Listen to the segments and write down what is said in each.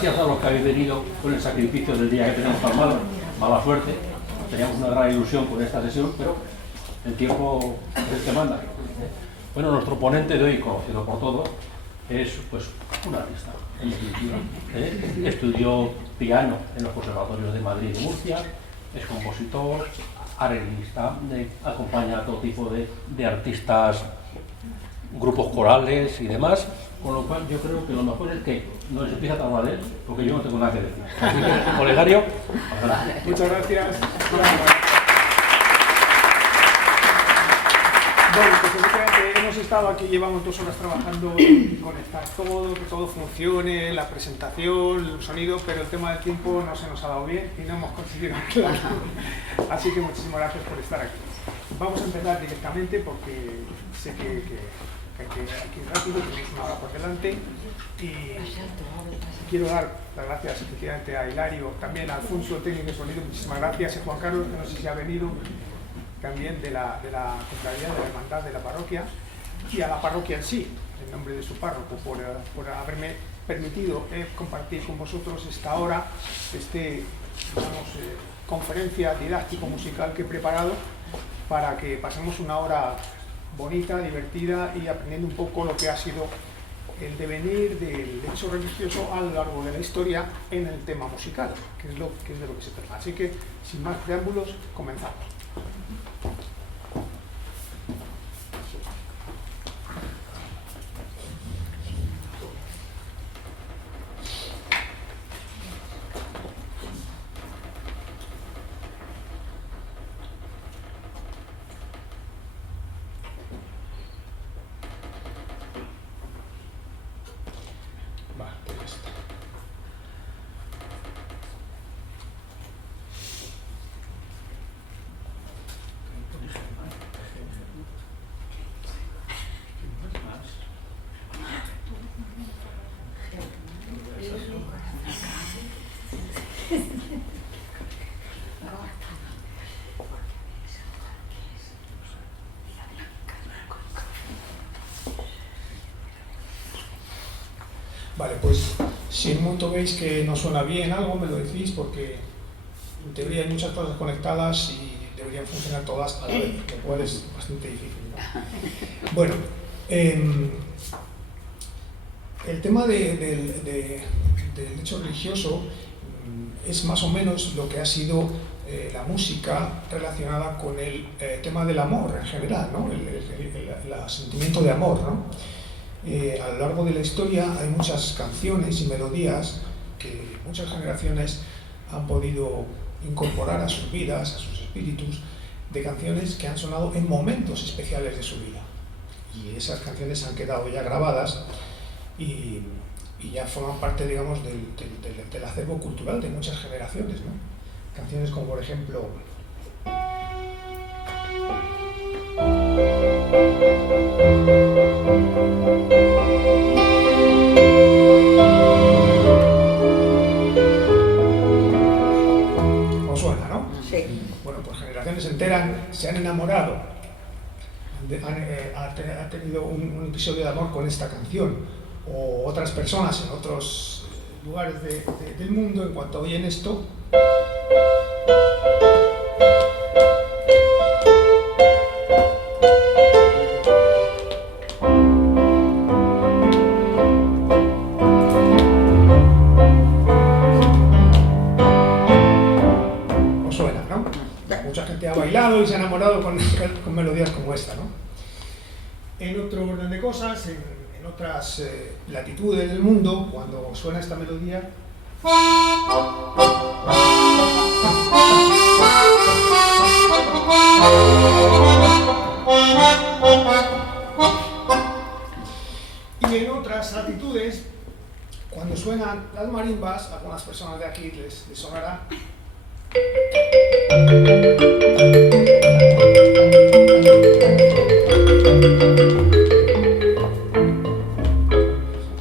gracias a los que habéis venido con el sacrificio del día que tenemos tan malo, mala suerte. Teníamos una gran ilusión con esta sesión, pero el tiempo es el que manda. Bueno, nuestro ponente de hoy, conocido por todos, es pues un artista, en definitiva. Estudió piano en los conservatorios de Madrid y de Murcia, es compositor, arreglista, acompaña a todo tipo de artistas, grupos corales y demás, con lo cual yo creo que lo mejor es que no les empiece a hablar de él, porque yo no tengo nada que decir. Así que, Olegario, adelante. Muchas gracias. Bueno, pues efectivamente hemos estado aquí, llevamos 2 horas trabajando en conectar todo, que todo funcione, la presentación, el sonido, pero el tema del tiempo no se nos ha dado bien y no hemos conseguido arreglarlo. Así que muchísimas gracias por estar aquí. Vamos a empezar directamente porque sé que hay que ir rápido, tenemos una hora por delante y quiero dar las gracias efectivamente a Hilario, también a Alfonso, el técnico de sonido, muchísimas gracias, y a Juan Carlos, que no sé si ha venido, también de la cofradía, de la hermandad de la parroquia, y a la parroquia en sí, en nombre de su párroco, por haberme permitido compartir con vosotros esta hora, conferencia didáctico-musical que he preparado para que pasemos una hora bonita, divertida y aprendiendo un poco lo que ha sido el devenir del hecho religioso a lo largo de la historia en el tema musical, que es de lo que se trata. Así que, sin más preámbulos, comenzamos. Vale, pues si en un momento veis que no suena bien algo, me lo decís, porque en teoría hay muchas cosas conectadas y deberían funcionar todas a la vez, lo cual es bastante difícil, ¿no? Bueno, el tema del hecho religioso es más o menos lo que ha sido la música relacionada con el tema del amor en general, ¿no? El sentimiento de amor, ¿no? A lo largo de la historia hay muchas canciones y melodías que muchas generaciones han podido incorporar a sus vidas, a sus espíritus, de canciones que han sonado en momentos especiales de su vida. Y esas canciones han quedado ya grabadas y ya forman parte, digamos, del acervo cultural de muchas generaciones, ¿no? Canciones como, por ejemplo, ¿os suena, no? Sí. Bueno, pues generaciones enteras se han enamorado, ha tenido un episodio de amor con esta canción, o otras personas en otros lugares del mundo, en cuanto oyen esto, os suena, ¿no? Mucha gente ha bailado y se ha enamorado con melodías como esta, ¿no? En otro orden de cosas, en otras latitudes del mundo, cuando suena esta melodía, y en otras latitudes, cuando suenan las marimbas, a algunas personas de aquí les sonará.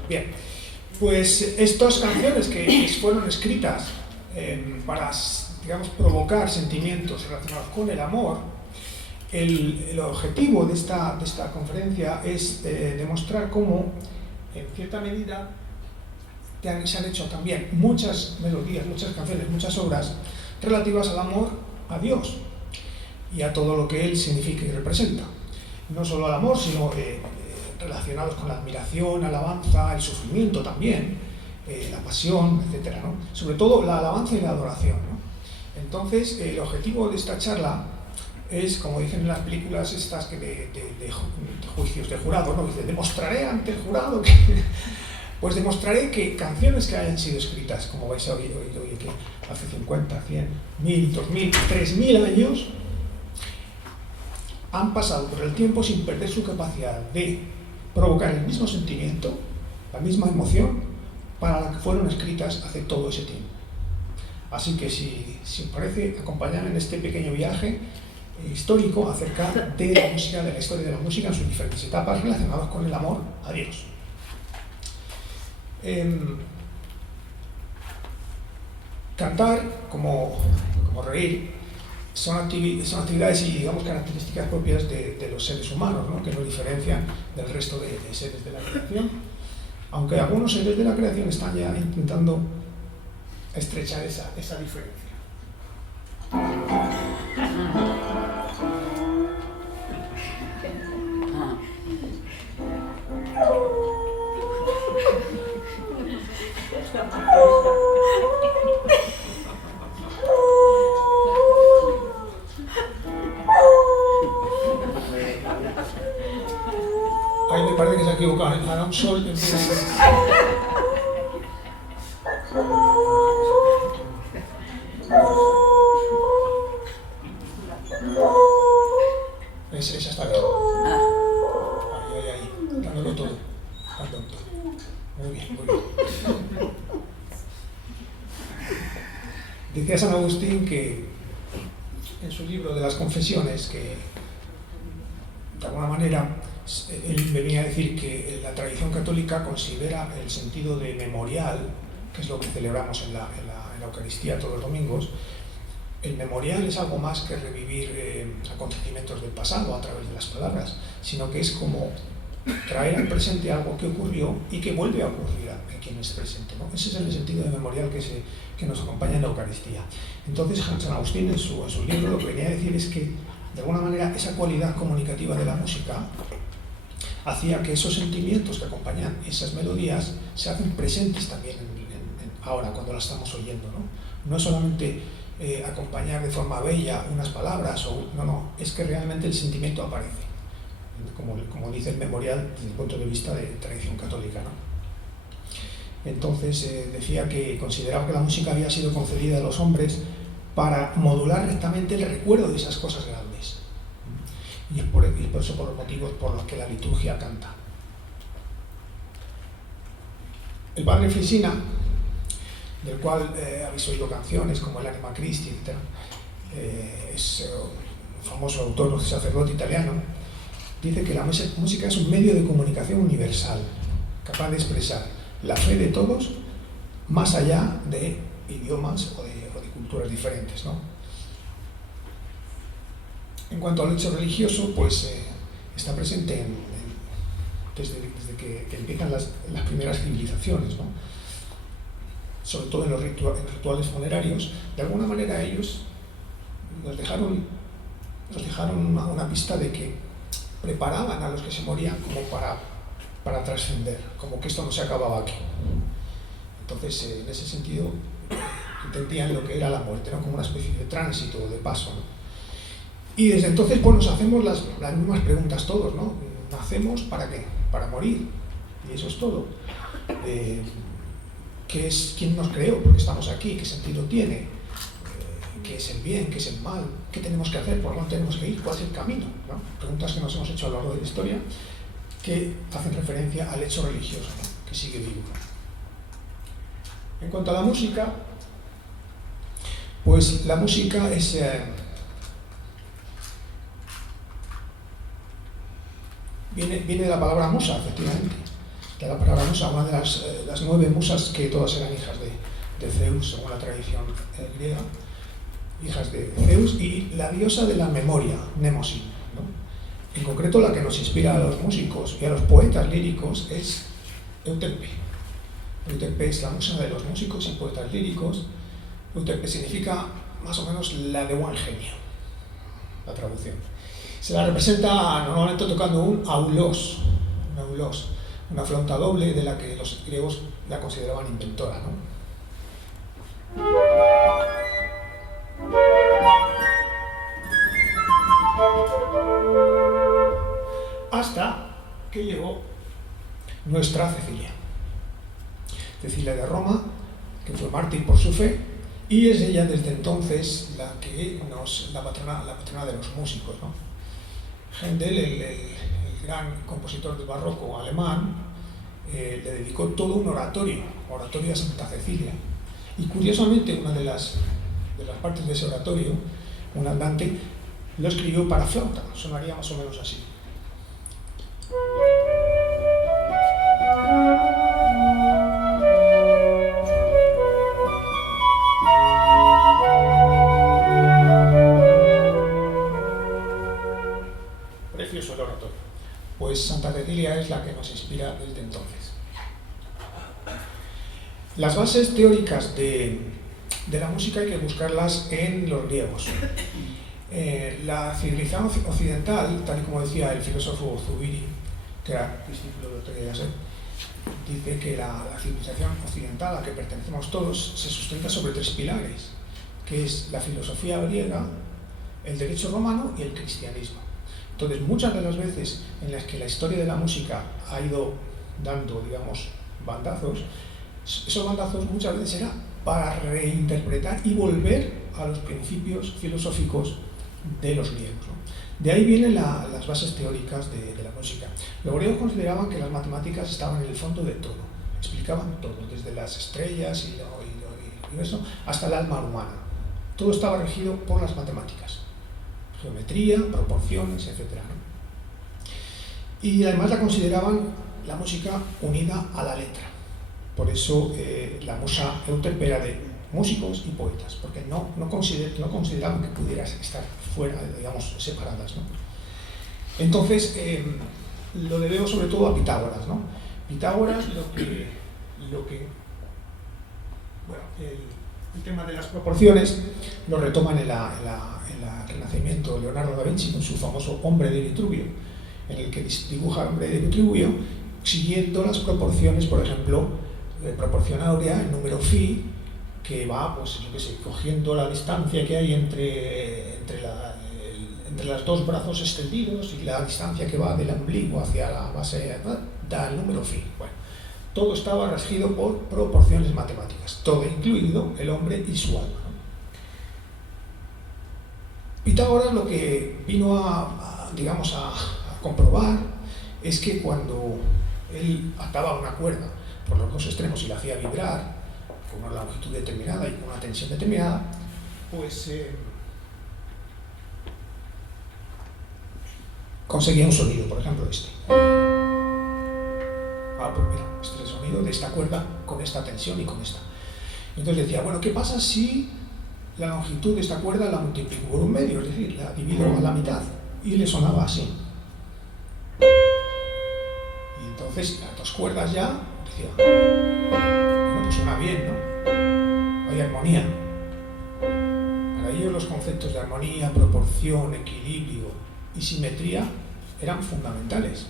Bien, pues estas canciones que fueron escritas para, digamos, provocar sentimientos relacionados con el amor, el objetivo de esta conferencia es demostrar cómo, en cierta medida, se han hecho también muchas melodías, muchas canciones, muchas obras relativas al amor a Dios y a todo lo que Él significa y representa. No solo al amor, sino relacionados con la admiración, alabanza, el sufrimiento también, la pasión, etc., ¿no? Sobre todo la alabanza y la adoración, ¿no? Entonces, el objetivo de esta charla es, como dicen en las películas estas que de juicios de jurado, ¿no? Dice, demostraré ante el jurado que... Pues demostraré que canciones que hayan sido escritas, como vais a oír hoy, que hace 50, 100, 1000, 2000, 3000 años, han pasado por el tiempo sin perder su capacidad de provocar el mismo sentimiento, la misma emoción, para la que fueron escritas hace todo ese tiempo. Así que si os parece, acompañarme en este pequeño viaje histórico acerca de la música, de la historia de la música en sus diferentes etapas relacionadas con el amor a Dios. Cantar, como reír, son actividades y, digamos, características propias de los seres humanos, ¿no? Que nos diferencian del resto de seres de la creación, aunque algunos seres de la creación están ya intentando estrechar esa diferencia. Ahí me parece que se ha equivocado, hará un sol en vez de... Esa está bien. Ahí, dándolo todo. Muy bien, muy bien. Decía San Agustín que en su libro de las Confesiones, que de alguna manera él venía a decir que la tradición católica considera el sentido de memorial, que es lo que celebramos en la Eucaristía todos los domingos. El memorial es algo más que revivir acontecimientos del pasado a través de las palabras, sino que es como traer al presente algo que ocurrió y que vuelve a ocurrir a quien es presente, ¿no? Ese es el sentido de memorial que nos acompaña en la Eucaristía. Entonces, San Agustín en su libro lo que venía a decir es que, de alguna manera, esa cualidad comunicativa de la música hacía que esos sentimientos que acompañan esas melodías se hacen presentes también ahora, cuando las estamos oyendo, ¿no? No es solamente acompañar de forma bella unas palabras, no, es que realmente el sentimiento aparece, como dice el memorial desde el punto de vista de tradición católica, ¿no? Entonces decía que consideraba que la música había sido concedida a los hombres para modular rectamente el recuerdo de esas cosas grandes. Y es por eso, por los motivos por los que la liturgia canta. El padre Frisina, del cual habéis oído canciones como el Anima Christi, etc., es un famoso autor, sacerdote italiano, dice que la música es un medio de comunicación universal, capaz de expresar la fe de todos más allá de idiomas o de culturas diferentes, ¿no? En cuanto al hecho religioso, pues está presente desde que empiezan las primeras civilizaciones, ¿no? Sobre todo en los rituales funerarios. De alguna manera ellos nos dejaron una pista de que preparaban a los que se morían como para trascender, como que esto no se acababa aquí. Entonces, en ese sentido, entendían lo que era la muerte, ¿no? Como una especie de tránsito o de paso, ¿no? Y desde entonces pues nos hacemos las mismas preguntas todos, ¿no? ¿Nacemos para qué? Para morir. Y eso es todo. ¿Quién nos creó? ¿Por qué estamos aquí? ¿Qué sentido tiene? ¿Qué es el bien? ¿Qué es el mal? ¿Qué tenemos que hacer? ¿Por dónde tenemos que ir? ¿Cuál es el camino? ¿No? Preguntas que nos hemos hecho a lo largo de la historia que hacen referencia al hecho religioso, ¿no? Que sigue vivo. En cuanto a la música, pues la música es... Viene de la palabra musa, efectivamente. De la palabra musa, una de las 9 musas que todas eran hijas de Zeus, según la tradición griega, hijas de Zeus, y la diosa de la memoria, Mnemosyne, ¿no? En concreto, la que nos inspira a los músicos y a los poetas líricos es Euterpe. Euterpe es la musa de los músicos y poetas líricos. Euterpe significa más o menos la de buen genio, la traducción. Se la representa normalmente tocando un aulos, una flauta doble de la que los griegos la consideraban inventora, ¿no? Hasta que llegó nuestra Cecilia. Cecilia de Roma, que fue mártir por su fe, y es ella desde entonces la patrona de los músicos, ¿no? Händel, el gran compositor del barroco alemán, le dedicó todo un oratorio a Santa Cecilia. Y curiosamente, una de las partes de ese oratorio, un andante, lo escribió para flauta, sonaría más o menos así. Precioso el oratorio. Pues Santa Cecilia es la que nos inspira desde entonces. Las bases teóricas de la música hay que buscarlas en los griegos. La civilización occidental, tal y como decía el filósofo Zubiri, que era discípulo de Ortega y Gasset, dice que la civilización occidental a la que pertenecemos todos se sustenta sobre tres pilares, que es la filosofía griega, el derecho romano y el cristianismo. Entonces, muchas de las veces en las que la historia de la música ha ido dando, digamos, bandazos, esos bandazos muchas veces eran para reinterpretar y volver a los principios filosóficos de los griegos, ¿no? De ahí vienen las bases teóricas de la música. Los griegos consideraban que las matemáticas estaban en el fondo de todo, explicaban todo, desde las estrellas y eso, hasta el alma humana. Todo estaba regido por las matemáticas, geometría, proporciones, etc., ¿no? Y además la consideraban la música unida a la letra. Por eso la musa Euterpe era de músicos y poetas, porque no consideraban que pudieran estar fuera, digamos, separadas, ¿no? Entonces, lo debemos sobre todo a Pitágoras, ¿no? Pitágoras, bueno, el tema de las proporciones lo retoman en el Renacimiento Leonardo da Vinci con su famoso Hombre de Vitruvio, en el que dibuja al Hombre de Vitruvio siguiendo las proporciones, por ejemplo, proporción áurea, el número phi, que va, pues, yo qué sé, cogiendo la distancia que hay entre los dos brazos extendidos y la distancia que va del ombligo hacia la base, da el número phi. Bueno, todo estaba regido por proporciones matemáticas, todo incluido el hombre y su alma, ¿no? Pitágoras lo que vino a comprobar es que cuando él ataba una cuerda por los dos extremos y la hacía vibrar con una longitud determinada y con una tensión determinada, pues conseguía un sonido, por ejemplo este. Pues mira, este es el sonido de esta cuerda con esta tensión y con esta. Entonces decía, bueno, ¿qué pasa si la longitud de esta cuerda la multiplico por un medio? Es decir, la divido a la mitad. Y le sonaba así. Y entonces las dos cuerdas ya decía, bueno, pues suena bien, ¿no? Hay armonía. Para ellos los conceptos de armonía, proporción, equilibrio y simetría eran fundamentales.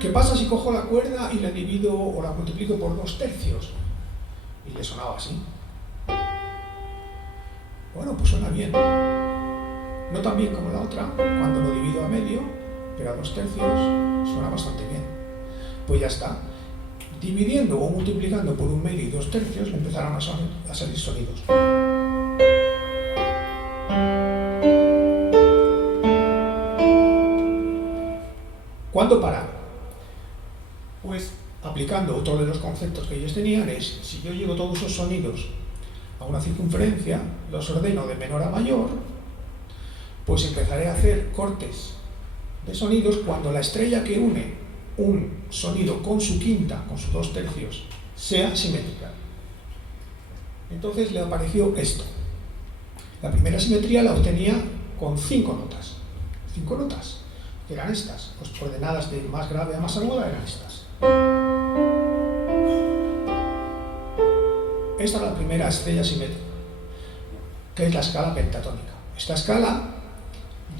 ¿Qué pasa si cojo la cuerda y la divido o la multiplico por 2/3? Y le sonaba así. Bueno, pues suena bien. No tan bien como la otra, cuando lo divido a medio, pero a 2/3 suena bastante bien. Pues ya está. Dividiendo o multiplicando por un medio y 2/3 empezaron a salir sonidos. ¿Cuándo parar? Pues aplicando otro de los conceptos que ellos tenían es, si yo llevo todos esos sonidos a una circunferencia, los ordeno de menor a mayor, pues empezaré a hacer cortes de sonidos cuando la estrella que une un sonido con su quinta, con sus 2/3, sea simétrica. Entonces le apareció esto. La primera simetría la obtenía con 5 notas. 5 notas, que eran estas, pues ordenadas de más grave a más aguda eran estas. esta es la primera estrella simétrica, que es la escala pentatónica. Esta escala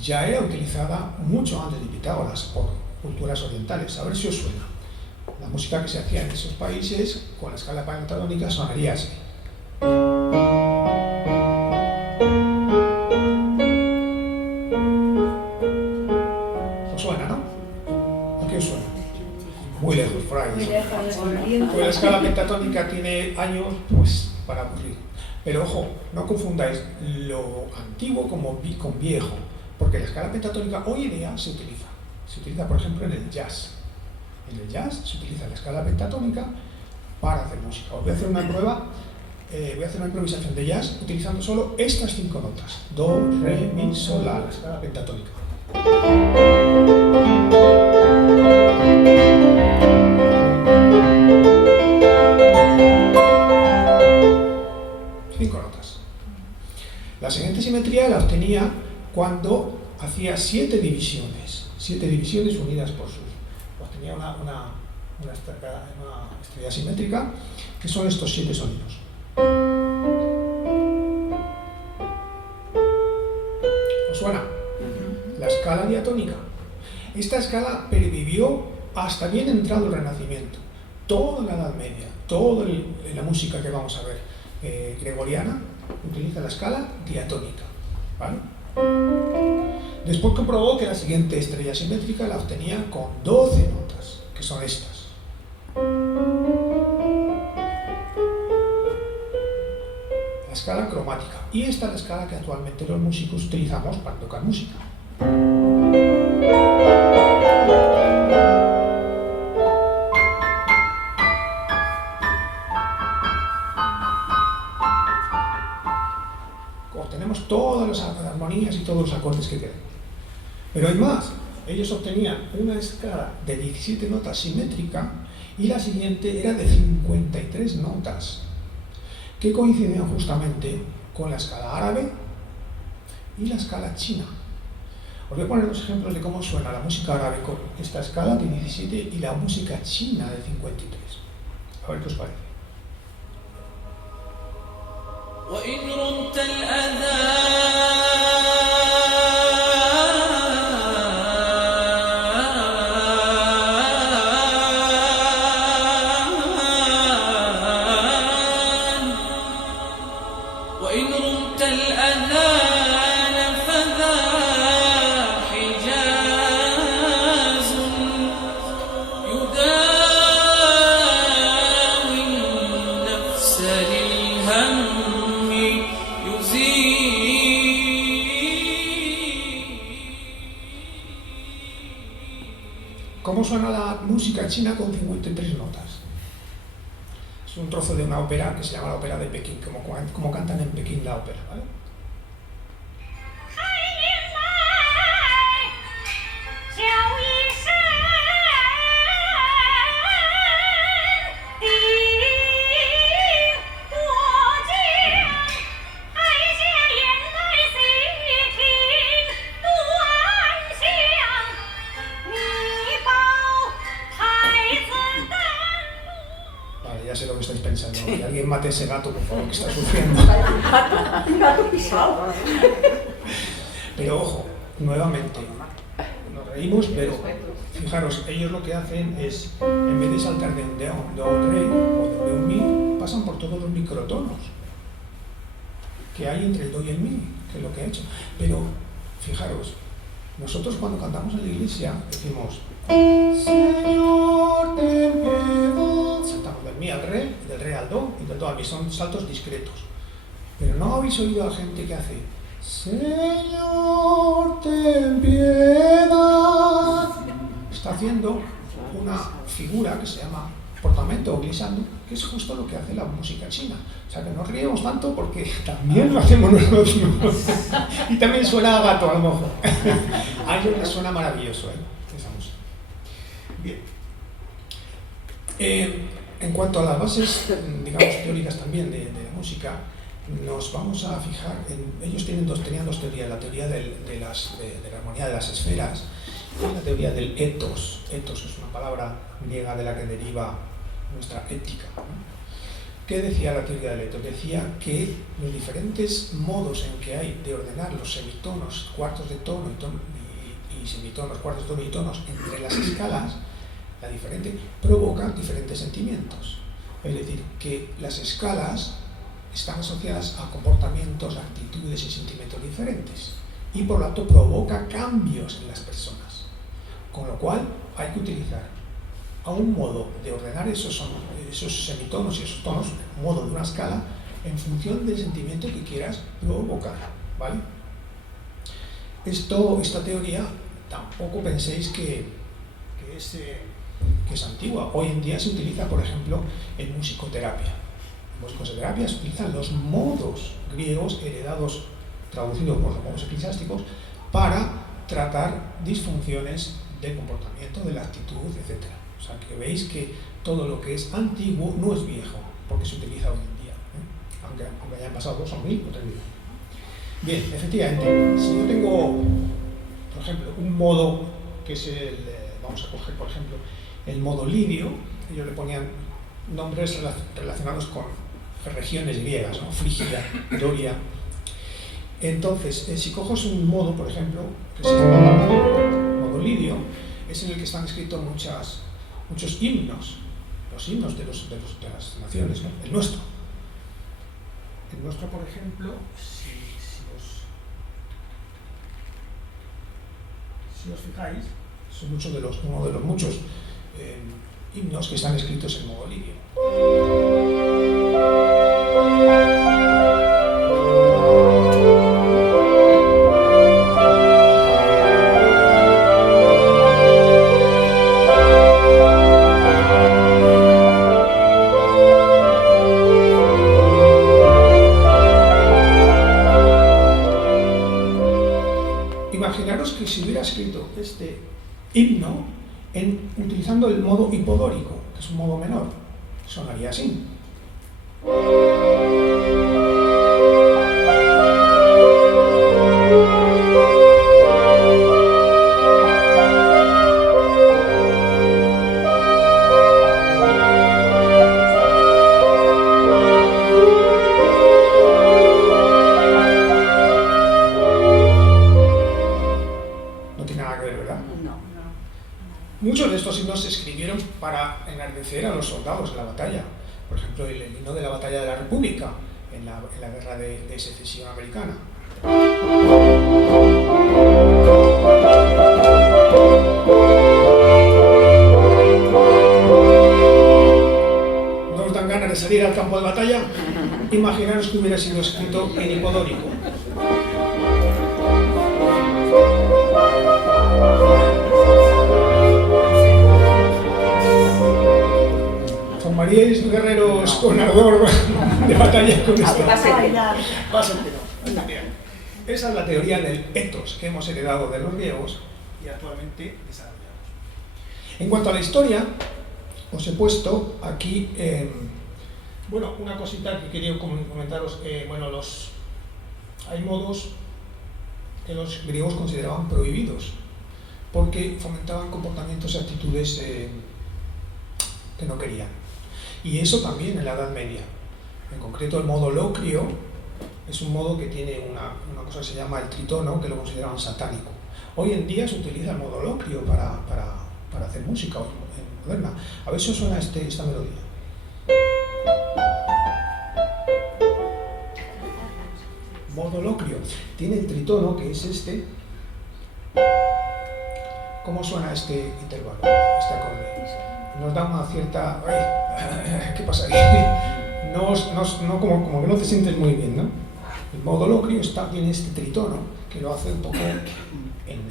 ya era utilizada mucho antes de Pitágoras por culturas orientales. A ver si os suena. La música que se hacía en esos países con la escala pentatónica sonaría así. ¿Os suena, no? ¿A qué os suena? Muy lejos, por ahí. Pues la escala pentatónica tiene años pues, para aburrir. Pero ojo, no confundáis lo antiguo con viejo, porque la escala pentatónica hoy en día se utiliza. Se utiliza, por ejemplo, en el jazz. En el jazz se utiliza la escala pentatónica para hacer música. Os voy a hacer una prueba, voy a hacer una improvisación de jazz utilizando solo estas 5 notas. Do, re, mi, sol, la escala pentatónica. 5 notas. La siguiente simetría la obtenía cuando hacía 7 divisiones. 7 divisiones unidas por sus. Obtenía una estrella simétrica, que son estos 7 sonidos. ¿Os suena? La escala diatónica. Esta escala pervivió hasta bien entrado el Renacimiento. Toda la Edad Media, toda la música que vamos a ver gregoriana utiliza la escala diatónica, ¿vale? Después comprobó que la siguiente estrella simétrica la obtenía con 12 notas, que son estas. La escala cromática. Y esta es la escala que actualmente los músicos utilizamos para tocar música. Obtenemos todas las armonías y todos los acordes que queremos. Pero hay más. Ellos obtenían una escala de 17 notas simétrica y la siguiente era de 53 notas, que coincidían justamente con la escala árabe y la escala china. Os voy a poner dos ejemplos de cómo suena la música árabe con esta escala de 17 y la música china de 53. A ver qué os parece. وإن رمت الأذان وإن رمت الأذان فذا حجاز يداوي النفس للهم ¿Cómo suena la música china con 53 notas? Es un trozo de una ópera que se llama la ópera de Pekín, como cantan en Pekín la ópera, ¿vale? Ya sé lo que estáis pensando. Que alguien mate a ese gato, por favor, que está sufriendo. Un gato pisado. Pero ojo, nuevamente, nos reímos, pero fijaros, ellos lo que hacen es, en vez de saltar de un re o de un mi, pasan por todos los microtonos que hay entre el do y el mi, que es lo que ha hecho. Pero fijaros, nosotros cuando cantamos en la iglesia decimos Señor, ten piedad. Saltamos del mi al re, del re al do y del do al mi. Son saltos discretos. Pero ¿no habéis oído a gente que hace Señor, ten piedad? Está haciendo una figura que se llama portamento o glissando, que es justo lo que hace la música china. O sea, que no riemos tanto porque también lo hacemos nosotros. Y también suena a gato, a lo mejor. A ellos les suena maravilloso, esa música. Bien. En cuanto a las bases, digamos, teóricas también de la música, nos vamos a fijar en... Ellos tenían dos teorías, la teoría de la armonía de las esferas y la teoría del ethos. Ethos es una palabra griega de la que deriva nuestra ética, ¿no? ¿Qué decía la teoría del etos? Decía que los diferentes modos en que hay de ordenar los semitonos, cuartos de tono y semitonos, cuartos de tono y tonos entre las escalas, la diferente, provocan diferentes sentimientos. Es decir, que las escalas están asociadas a comportamientos, actitudes y sentimientos diferentes y por lo tanto provoca cambios en las personas. Con lo cual hay que utilizar a un modo de ordenar esos semitonos y esos tonos, un modo de una escala, en función del sentimiento que quieras provocar, ¿vale? Esta teoría tampoco penséis que es antigua. Hoy en día se utiliza, por ejemplo, en musicoterapia. En musicoterapia se utilizan los modos griegos heredados, traducidos por los modos eclesiásticos, para tratar disfunciones de comportamiento, de la actitud, etc. O sea, que veis que todo lo que es antiguo no es viejo, porque se utiliza hoy en día, aunque hayan pasado 2 o 1000 o 3000. Bien, efectivamente, si yo tengo, por ejemplo, un modo que es vamos a coger, por ejemplo, el modo lidio, ellos le ponían nombres relacionados con regiones griegas, ¿no? Frígia, Doria. Entonces, si coges un modo, por ejemplo, que se llama modo lidio, es en el que están escritos muchos himnos, los himnos de las naciones, ¿no? El nuestro, por ejemplo, si os fijáis, son uno de los muchos himnos que están escritos en modo lidio. Imaginaros que si hubiera escrito este himno utilizando el modo hipodórico, que es un modo menor, sonaría así. Muchos de estos himnos se escribieron para enardecer a los soldados en la batalla. Por ejemplo, el himno de la Batalla de la República, en la guerra de secesión americana. ¿No os dan ganas de salir al campo de batalla? Imaginaros que hubiera sido escrito en hipodórico. ¿Formaríais guerreros con ardor de batalla con esto? Esa es la teoría del etos que hemos heredado de los griegos y actualmente desarrollamos. En cuanto a la historia, os he puesto aquí, una cosita que quería comentaros. Hay modos que los griegos consideraban prohibidos porque fomentaban comportamientos y actitudes que no querían. Y eso también en la Edad Media. En concreto, el modo locrio es un modo que tiene una cosa que se llama el tritono, que lo consideraban satánico. Hoy en día se utiliza el modo locrio para hacer música moderna. A ver si os suena esta melodía. Modo locrio. Tiene el tritono, que es este. ¿Cómo suena este intervalo, este acorde? Nos da una cierta... ¿Qué pasa aquí? Como que no te sientes muy bien, ¿no? El modo locrio tiene este tritono, que lo hace un poco... En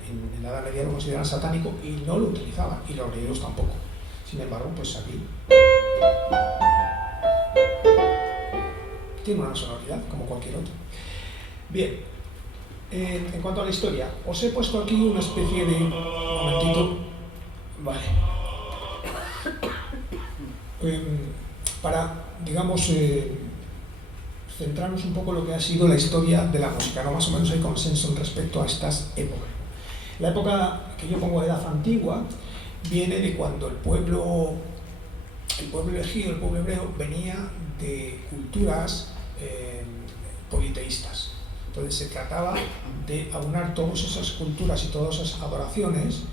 la Edad Media lo consideran satánico y no lo utilizaban, y los griegos tampoco. Sin embargo, pues aquí... tiene una sonoridad, como cualquier otro. Bien, en cuanto a la historia, os he puesto aquí una especie de... Un momentito. Vale. Para, digamos, centrarnos un poco en lo que ha sido la historia de la música, ¿no? Más o menos hay consenso respecto a estas épocas. La época que yo pongo de edad antigua viene de cuando el pueblo el pueblo elegido, el pueblo hebreo, venía de culturas politeístas. Entonces se trataba de aunar todas esas culturas y todas esas adoraciones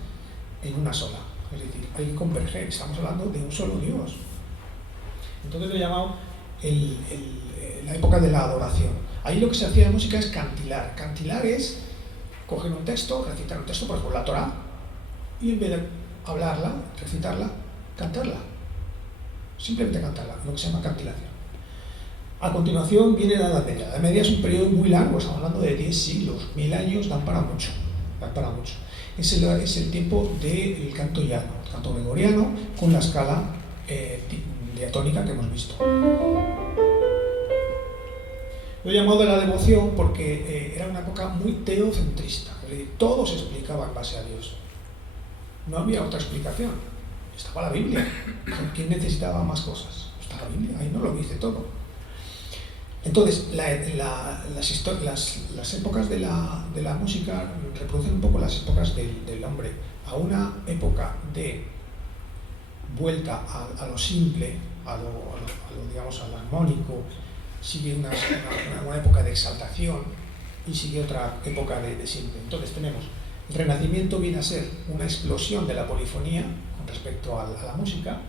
en una sola. Es decir, hay que converger, estamos hablando de un solo Dios. Entonces lo he llamado la época de la adoración. Ahí lo que se hacía de música es cantilar. Cantilar es coger un texto, recitar un texto, por ejemplo la Torá, y en vez de hablarla, recitarla, cantarla. Simplemente cantarla, lo que se llama cantilación. A continuación viene la Edad Media. La Edad Media es un periodo muy largo, estamos hablando de 10 siglos, 1000 años, dan para mucho. Es el tiempo del canto llano, el canto gregoriano, con la escala diatónica que hemos visto. Lo he llamado de la devoción porque era una época muy teocentrista, es decir, todo se explicaba en base a Dios. No había otra explicación. Estaba la Biblia. ¿Quién necesitaba más cosas? Está la Biblia, ahí no lo dice todo. Entonces, las épocas de la música reproducen un poco las épocas del hombre. A una época de vuelta a lo simple, digamos, al armónico, sigue una época de exaltación y sigue otra época de simple. Entonces tenemos, el Renacimiento viene a ser una explosión de la polifonía con respecto a la música.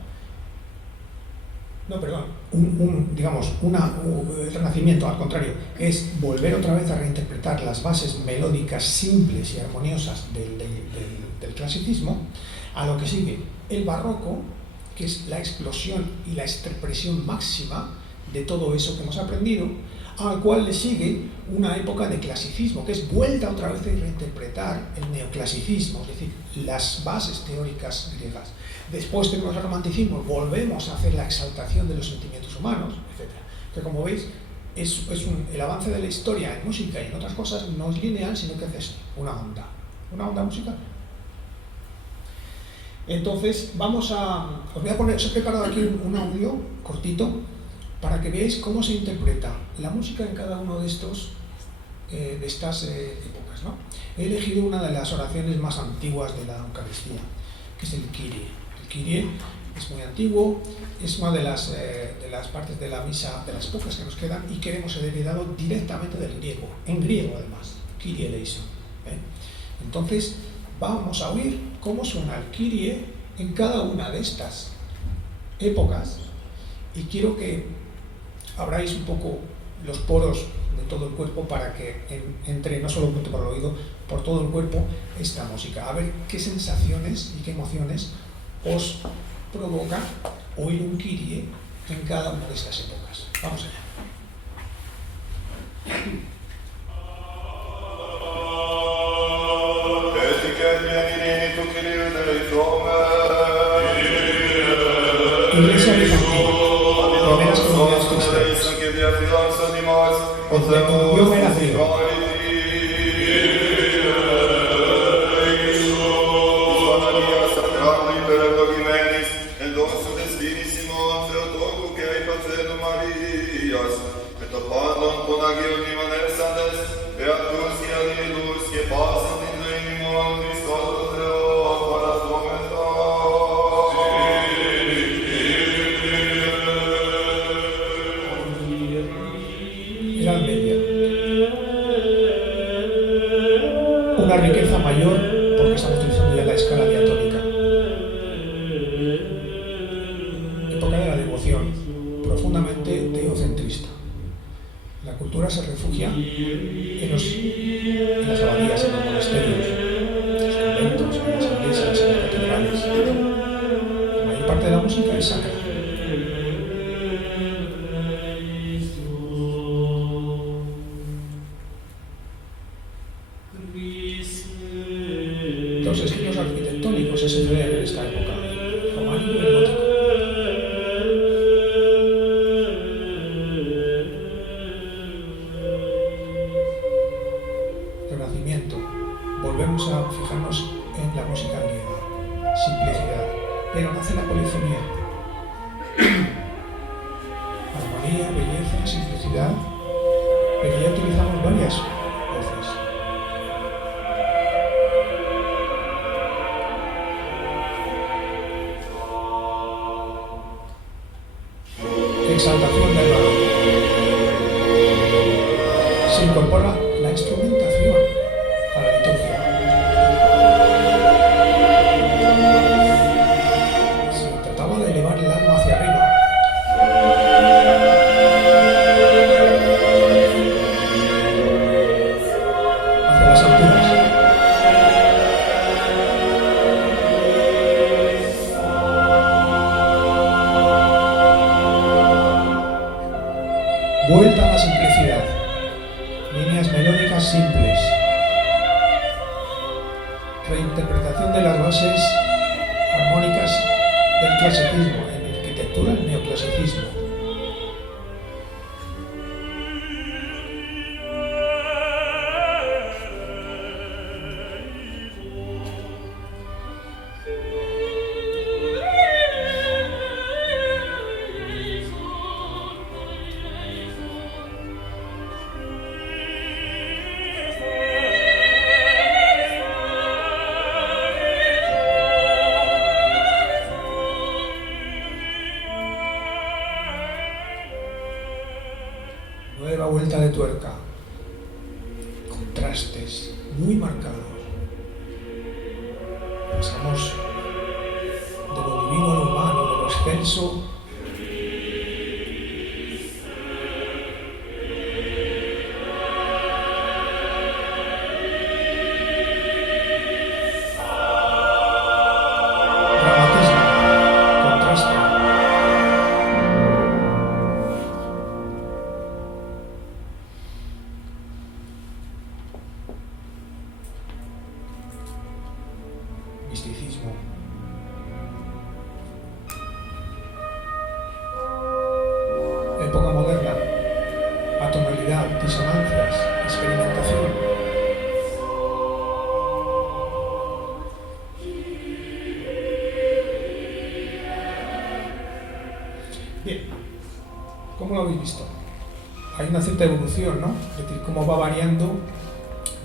No, perdón, el Renacimiento, al contrario, es volver otra vez a reinterpretar las bases melódicas simples y armoniosas del clasicismo, a lo que sigue el Barroco, que es la explosión y la expresión máxima de todo eso que hemos aprendido, al cual le sigue una época de clasicismo, que es vuelta otra vez a reinterpretar el neoclasicismo, es decir, las bases teóricas griegas. Después tenemos el romanticismo, volvemos a hacer la exaltación de los sentimientos humanos, etc. Que como veis, el avance de la historia en música y en otras cosas no es lineal, sino que es una onda musical. Entonces, os voy a poner, os he preparado aquí un audio cortito para que veáis cómo se interpreta la música en cada uno de estas épocas, ¿no? He elegido una de las oraciones más antiguas de la Eucaristía, que es el Kyrie. El Kyrie es muy antiguo, es una de las partes de la misa, de las pocas que nos quedan, y que hemos heredado directamente del griego, en griego además, Kyrie eleison. Entonces, vamos a oír cómo suena el Kyrie en cada una de estas épocas, y quiero que abráis un poco los poros de todo el cuerpo para que entre, no solamente por el oído, por todo el cuerpo, esta música. A ver qué sensaciones y qué emociones os provoca oír un Kyrie en cada una de estas épocas. Vamos allá. Iglesia bizantina, primeras comunidades cristianas. Yo me nací. Edad Media. Una riqueza mayor porque estamos utilizando ya la escala diatónica. Época de la devoción, profundamente teocentrista. La cultura se refugia en las abadías, en los monasterios, en los conventos, en las iglesias, en las catedrales. La mayor parte de la música es sacra. Los estilos arquitectónicos se suceden en esta época, románico y gótico. Renacimiento. Volvemos a fijarnos en la música griega. Simplicidad. Pero nace la polifonía. Armonía, belleza, simplicidad. Pero ya utilizamos varias voces. exaltación del valor. Se incorpora la instrumentación a la liturgia. Se trataba de elevar el alma hacia arriba. Hacia las alturas. Vuelta a la simplicidad. Líneas melódicas simples. Reinterpretación de las bases armónicas del clasicismo, en arquitectura el neoclasicismo. Nueva vuelta de tuerca, contrastes muy marcados. Pasamos de lo divino a lo humano, de lo excelso dramatismo, contraste. Misticismo. Época moderna. Atonalidad, disonancias, experimentación. Bien, ¿cómo lo habéis visto? Hay una cierta evolución, ¿no? Es decir, cómo va variando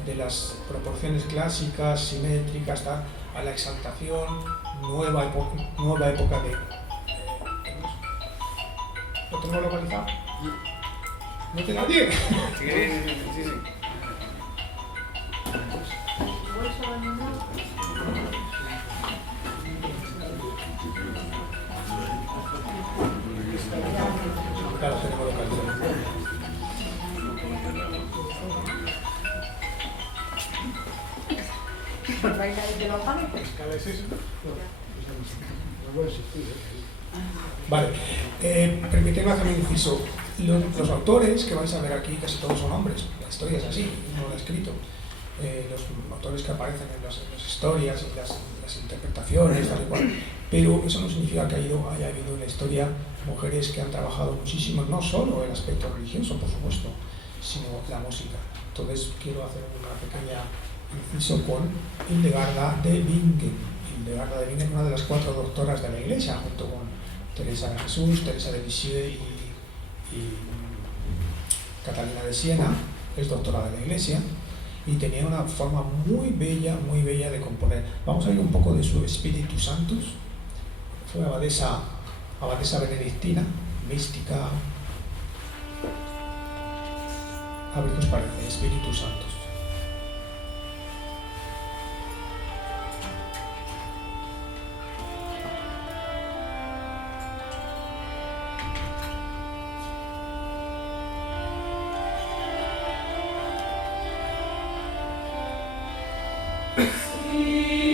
de las proporciones clásicas, simétricas, tal, a la exaltación, nueva época de... ¿Lo tengo localizado? ¿No te nadie? Claro, tenemos localizado. No hay nadie que lo pague. Vale, permíteme hacer un inciso. Los autores que vais a ver aquí, casi todos son hombres, la historia es así, no lo he escrito. Los autores que aparecen en las historias y las interpretaciones, tal y cual. Pero eso no significa que haya habido en la historia mujeres que han trabajado muchísimo, no solo el aspecto religioso, por supuesto, sino la música. Entonces quiero hacer una pequeña inciso con Hildegarda de Bingen. Hildegarda de Bingen, una de las 4 doctoras de la Iglesia, junto con Teresa de Jesús, Teresa de Lisieux y Catalina de Siena, es doctora de la Iglesia, y tenía una forma muy bella de componer. Vamos a ver un poco de su Spiritus Sanctus. Fue abadesa benedictina, mística. A ver qué os parece, Spiritus Sanctus. Vivi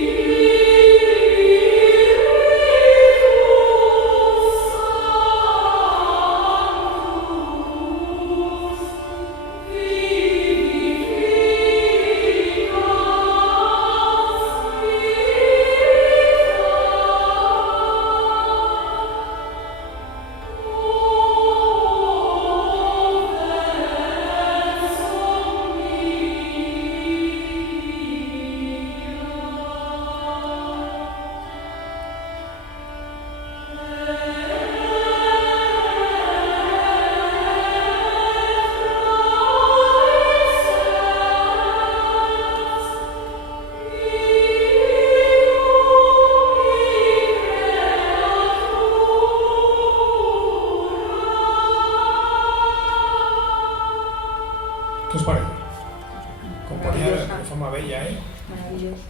Maravilloso.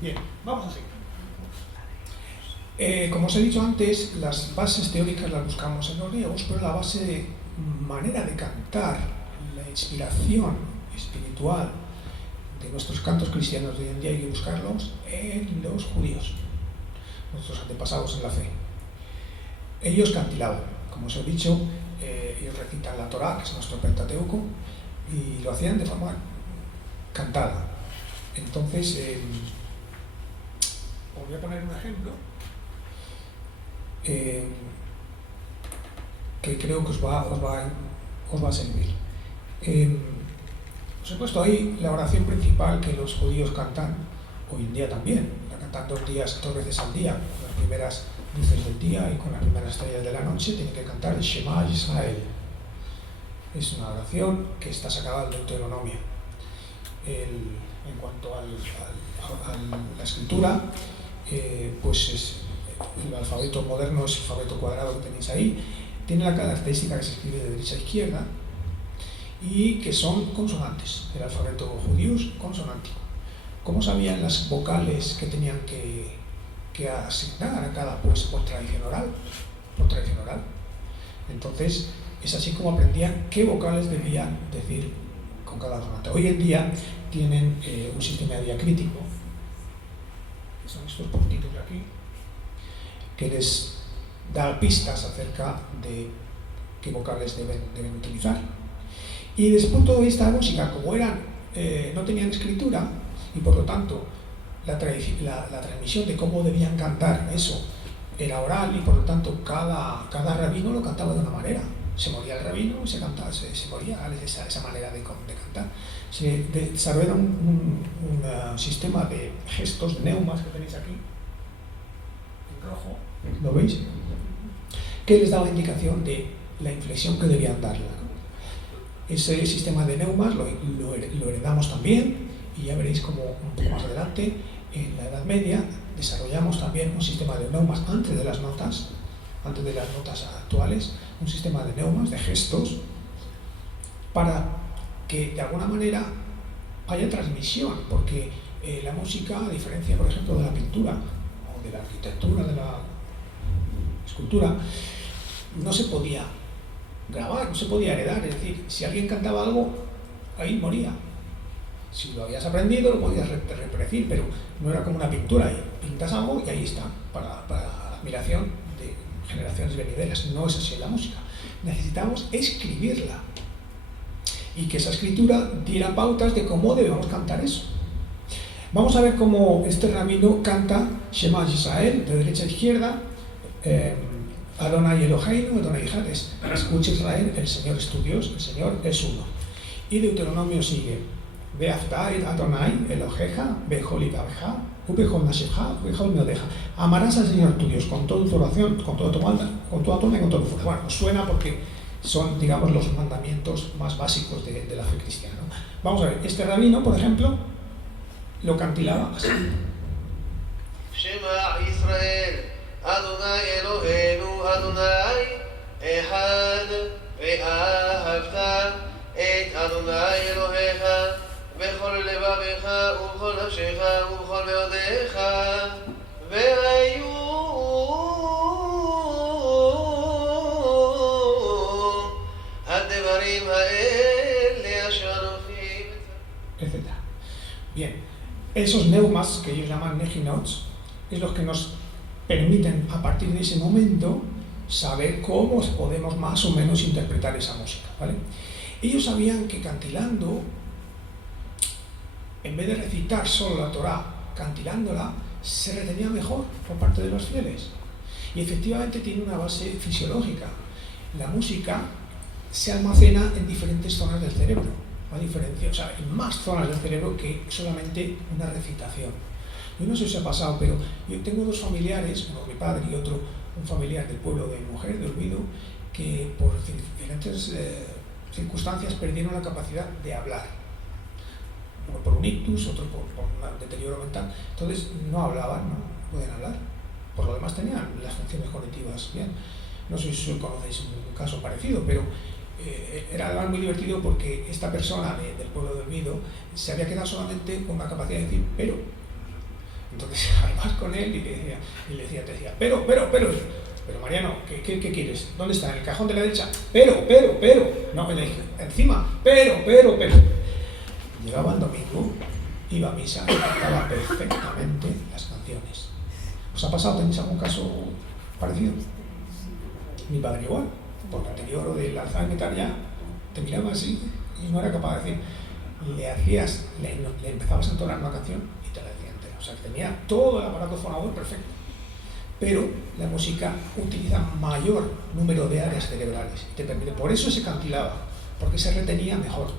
Bien, vamos a seguir. Como os he dicho antes, las bases teóricas las buscamos en los griegos, pero la base de manera de cantar, la inspiración espiritual de nuestros cantos cristianos de hoy en día hay que buscarlos en los judíos, nuestros antepasados en la fe. Ellos cantilaban, como os he dicho, ellos recitan la Torá, que es nuestro Pentateuco, y lo hacían de forma cantada. Entonces, os voy a poner un ejemplo que creo que os va a servir. Os he puesto ahí la oración principal que los judíos cantan hoy en día también. La cantan 2 veces al día, con las primeras luces del día y con las primeras estrellas de la noche. Tienen que cantar el Shema Yisrael. Es una oración que está sacada del Deuteronomio. En cuanto a la escritura, pues es el alfabeto moderno, es el alfabeto cuadrado que tenéis ahí. Tiene la característica que se escribe de derecha a izquierda y que son consonantes. El alfabeto judío es consonántico. ¿Cómo sabían las vocales que tenían que asignar a cada? Pues por tradición oral. Entonces, es así como aprendían qué vocales debían decir con cada consonante. Hoy en día tienen un sistema diacrítico, que son estos puntitos de aquí, que les da pistas acerca de qué vocales deben utilizar. Y desde el punto de vista de la música, como no tenían escritura, y por lo tanto la transmisión de cómo debían cantar eso era oral, y por lo tanto cada rabino lo cantaba de una manera. Se moría el rabino, se moría esa manera de cantar. Se desarrolló un sistema de gestos, de neumas que tenéis aquí, en rojo, ¿lo veis? Que les daba indicación de la inflexión que debían darle, ¿no? Ese sistema de neumas lo heredamos también, y ya veréis como un poco más adelante, en la Edad Media, desarrollamos también un sistema de neumas antes de las notas actuales, un sistema de neumas, de gestos, para que de alguna manera haya transmisión, porque la música, a diferencia, por ejemplo, de la pintura o de la arquitectura, de la escultura, no se podía grabar, no se podía heredar. Es decir, si alguien cantaba algo, ahí moría. Si lo habías aprendido, lo podías reproducir, pero no era como una pintura. Ahí pintas algo y ahí está, para la admiración de generaciones venideras. No es así en la música. Necesitamos escribirla y que esa escritura diera pautas de cómo debemos cantar eso. Vamos a ver cómo este rabino canta Shema Yisrael, de derecha a izquierda, Adonai Eloheinu, Adonai Echad, escucha Israel, el Señor es tu Dios, el Señor es uno. Y Deuteronomio sigue, Ve'afta et Adonai Elohecha, Bechol libabecha, ubechol nafshecha, ubechol meodeja. Amarás al Señor tu Dios con toda tu oración, con toda tu alma, con toda tu alma y con toda tu fuerza. Bueno, os suena porque son, digamos, los mandamientos más básicos de la fe cristiana, ¿no? Vamos a ver, este rabino, por ejemplo, lo cantilaba así. Shema Israel, Adonai Eloheinu, Adonai Echad, Ve'ahavta et Adonai Elohecha, Bechol levabecha, Ubechol nafshecha, Ubechol meodecha, Ve'ayu Hadevarim ha'ele asher anochi, etc. Bien, esos neumas que ellos llaman nejinots es los que nos permiten a partir de ese momento saber cómo podemos más o menos interpretar esa música, ¿vale? Ellos sabían que cantilando, en vez de recitar solo la Torá, cantilándola, se retenía mejor por parte de los fieles. Y efectivamente tiene una base fisiológica. La música se almacena en diferentes zonas del cerebro, a diferencia, o sea, en más zonas del cerebro que solamente una recitación. Yo no sé si os ha pasado, pero yo tengo 2 familiares, uno mi padre y otro un familiar del pueblo de mi mujer, de Olvido, que por diferentes circunstancias perdieron la capacidad de hablar. Uno por un ictus, otro por un deterioro mental. Entonces no hablaban, no pueden hablar. Por lo demás tenían las funciones cognitivas bien. No sé si conocéis un caso parecido, pero era además muy divertido porque esta persona del pueblo de Olvido se había quedado solamente con la capacidad de decir pero. Entonces hablabas con él y te decía, pero, Mariano, ¿qué quieres? ¿Dónde está? ¿En el cajón de la derecha? Pero. No, encima, pero. Llegaba el domingo, iba a misa y cantaba perfectamente las canciones. ¿Os ha pasado? ¿Tenéis algún caso parecido? Mi padre igual, porque anterior del Alzheimer y tal ya te miraba así y no era capaz de decir. Le empezabas a entonar una canción y te la decía entera. O sea, que tenía todo el aparato fonador perfecto. Pero la música utiliza mayor número de áreas cerebrales. Te permite, por eso se cantilaba, porque se retenía mejor.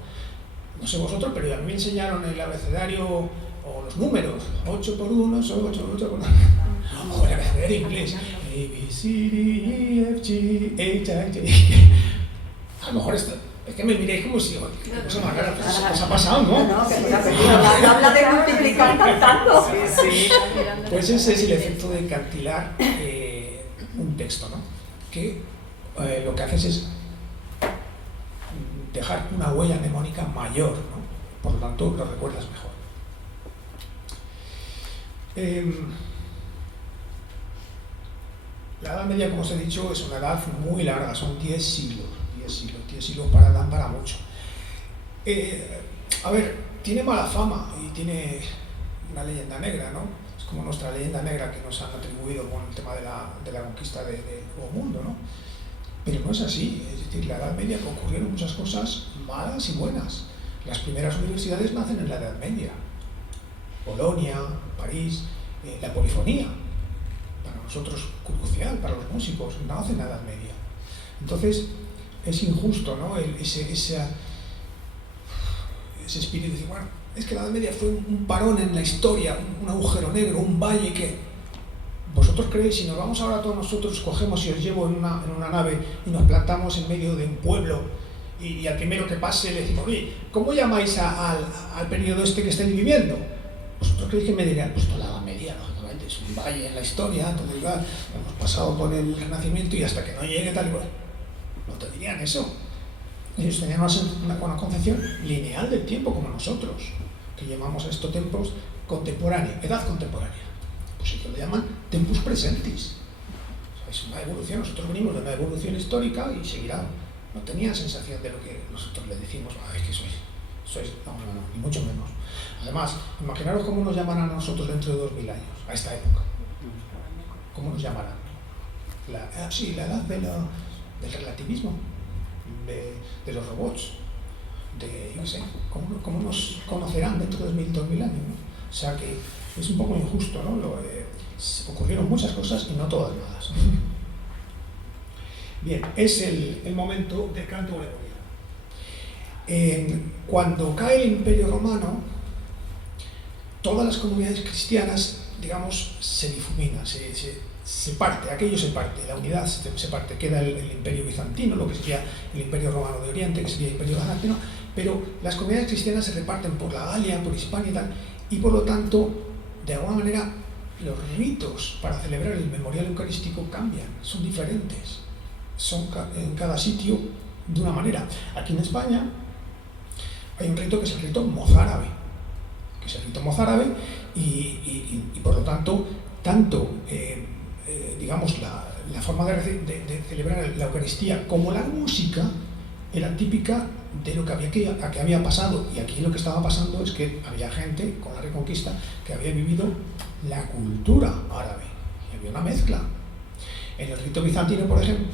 No sé vosotros, pero a mí me enseñaron el abecedario o los números. 8 por 1 son 8 por 1. O el abecedario inglés. A, B, C, D, E, F, G, H, I, J. A lo mejor esto... Es que me miréis como si... ¿Qué cosa más rara? ¿Os ha pasado, no? No, que no la habla de multiplicar cantando. Sí. Pues ese es el efecto de cantilar un texto, ¿no? Que lo que haces es dejar una huella mnemónica mayor, ¿no? Por lo tanto, lo recuerdas mejor. La Edad Media, como os he dicho, es una edad muy larga, son 10 siglos. 10 siglos para mucho. A ver, tiene mala fama y tiene una leyenda negra, ¿no? Es como nuestra leyenda negra que nos han atribuido con el tema de la conquista del Nuevo Mundo, ¿no? Pero no es así, es decir, la Edad Media ocurrieron muchas cosas malas y buenas. Las primeras universidades nacen en la Edad Media. Bolonia, París, la polifonía, para nosotros crucial, para los músicos, nace en la Edad Media. Entonces, es injusto, ¿no? Ese espíritu de decir, bueno, es que la Edad Media fue un parón en la historia, un agujero negro, un valle que... ¿Vosotros creéis, si nos vamos ahora todos nosotros, cogemos y os llevo en una nave y nos plantamos en medio de un pueblo y al primero que pase le decimos, oye, ¿cómo llamáis al periodo este que estáis viviendo? ¿Vosotros creéis que me dirían, pues toda la Edad Media, lógicamente, es un valle en la historia, todo igual, hemos pasado por el Renacimiento y hasta que no llegue tal y cual? No te dirían eso. Ellos tenían una concepción lineal del tiempo como nosotros, que llamamos a estos tiempos contemporánea, edad contemporánea. Pues ellos lo llaman tempus presentis. O sea, es una evolución, nosotros venimos de una evolución histórica y seguirá. No tenían sensación de lo que nosotros le decimos, es que sois, no, ni mucho menos. Además, imaginaros cómo nos llamarán a nosotros dentro de 2000 años, a esta época. ¿Cómo nos llamarán? La edad del relativismo, de los robots, yo no sé, ¿cómo nos conocerán dentro de 2000 años, ¿no? O sea que es un poco injusto, ¿no? Ocurrieron muchas cosas y no todas malas. Bien, es el momento del canto gregoriano. Cuando cae el Imperio Romano, todas las comunidades cristianas, digamos, se difuminan, se parte, aquello se parte, la unidad se parte, queda el Imperio Bizantino, lo que sería el Imperio Romano de Oriente, que sería el Imperio Bizantino, pero las comunidades cristianas se reparten por la Galia, por Hispania y tal, y por lo tanto, de alguna manera, los ritos para celebrar el memorial eucarístico cambian, son diferentes, son en cada sitio de una manera. Aquí en España hay un rito que es el rito mozárabe, y por lo tanto, digamos, la forma de celebrar la Eucaristía como la música era típica de lo que había pasado, y aquí lo que estaba pasando es que había gente con la Reconquista que había vivido la cultura árabe, y había una mezcla. En el rito bizantino, por ejemplo,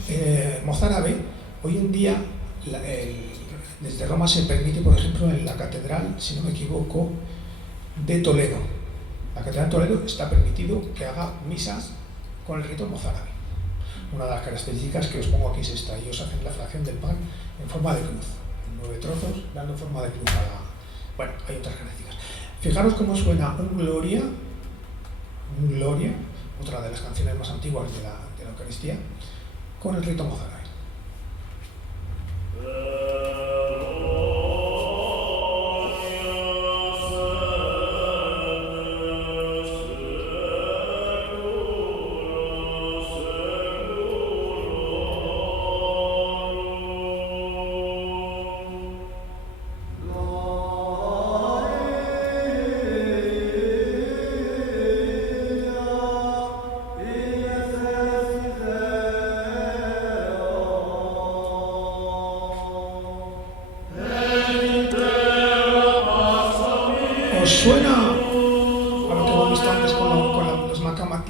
mozárabe, hoy en día desde Roma se permite, por ejemplo, en la catedral, si no me equivoco, de Toledo. La catedral de Toledo está permitido que haga misas con el rito mozárabe. Una de las características que os pongo aquí es esta: ellos hacen la fracción del pan en forma de cruz, en 9 trozos, dando forma de cruz a la... Bueno, hay otras características. Fijaros cómo suena un Gloria, otra de las canciones más antiguas de la Eucaristía, con el rito mozárabe.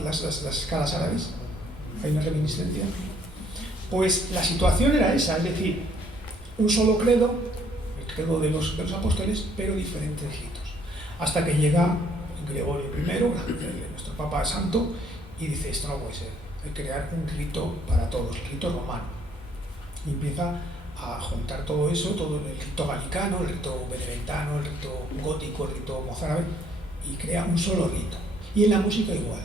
las escalas árabes? Hay una reminiscencia. Pues la situación era esa, es decir, un solo credo, el credo de los apóstoles, pero diferentes ritos. Hasta que llega Gregorio I, nuestro Papa Santo, y dice, esto no puede ser, hay que crear un rito para todos, el rito romano. Y empieza a juntar todo eso, todo el rito galicano, el rito benedictino, el rito gótico, el rito mozárabe, y crea un solo rito. Y en la música igual,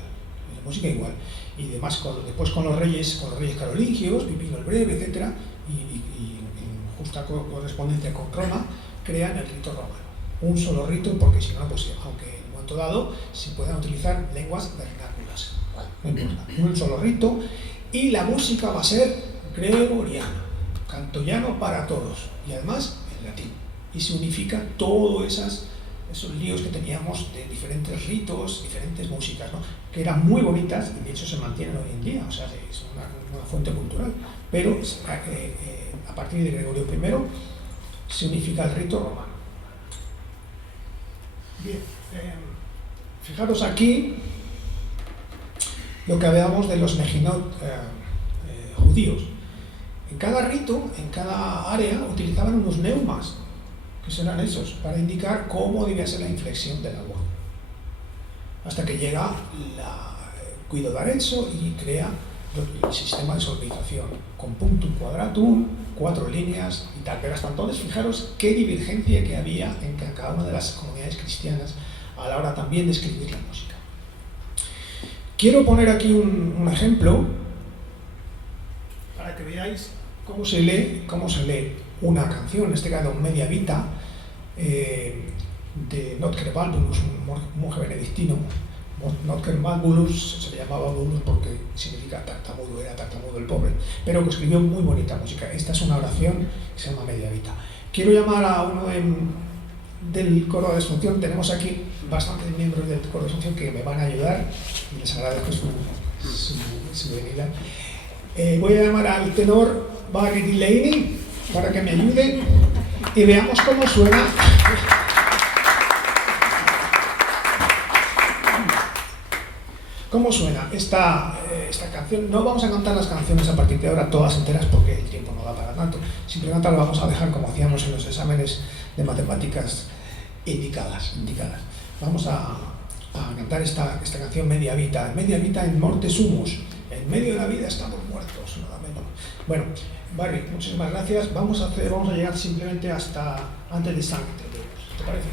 y demás después con los reyes carolingios, Pipino el Breve, etcétera, y en justa correspondencia con Roma, crean el rito romano. Un solo rito, porque si no, pues aunque en un momento dado se puedan utilizar lenguas vernáculas, no importa, un solo rito, y la música va a ser gregoriana, canto llano para todos, y además en latín, y se unifica todos esos líos que teníamos de diferentes ritos, diferentes músicas, ¿no? Que eran muy bonitas y de hecho se mantienen hoy en día, o sea, es una fuente cultural, pero a partir de Gregorio I se unifica el rito romano. Bien, fijaros aquí lo que hablábamos de los Mejinot judíos. En cada rito, en cada área, utilizaban unos neumas, que serán esos, para indicar cómo debía ser la inflexión de la voz. Hasta que llega Guido d'Arezzo y crea el sistema de solmización, con punctum quadratum, 4 líneas y tal. Pero hasta entonces, fijaros qué divergencia que había en cada una de las comunidades cristianas a la hora también de escribir la música. Quiero poner aquí un ejemplo para que veáis cómo se lee una canción, en este caso Media Vita, de Notker Balbulus, un monje benedictino. Notker Balbulus se le llamaba Balbulus porque significa tartamudo, era tartamudo el pobre, pero que escribió muy bonita música. Esta es una oración que se llama Media Vita. Quiero llamar a uno del coro de Asunción. Tenemos aquí bastantes miembros del coro de Asunción que me van a ayudar y les agradezco su venida. Voy a llamar al tenor Barry Delaney para que me ayude y veamos cómo suena. ¿Cómo suena esta canción? No vamos a cantar las canciones a partir de ahora todas enteras porque el tiempo no da para tanto. Simplemente lo vamos a dejar como hacíamos en los exámenes de matemáticas indicadas. Vamos a cantar esta canción Media Vita. Media Vita in morte sumus. En medio de la vida estamos muertos, nada menos. Bueno, Barry, muchísimas gracias. Vamos a llegar simplemente hasta antes de Sancte Deus. ¿Te parece?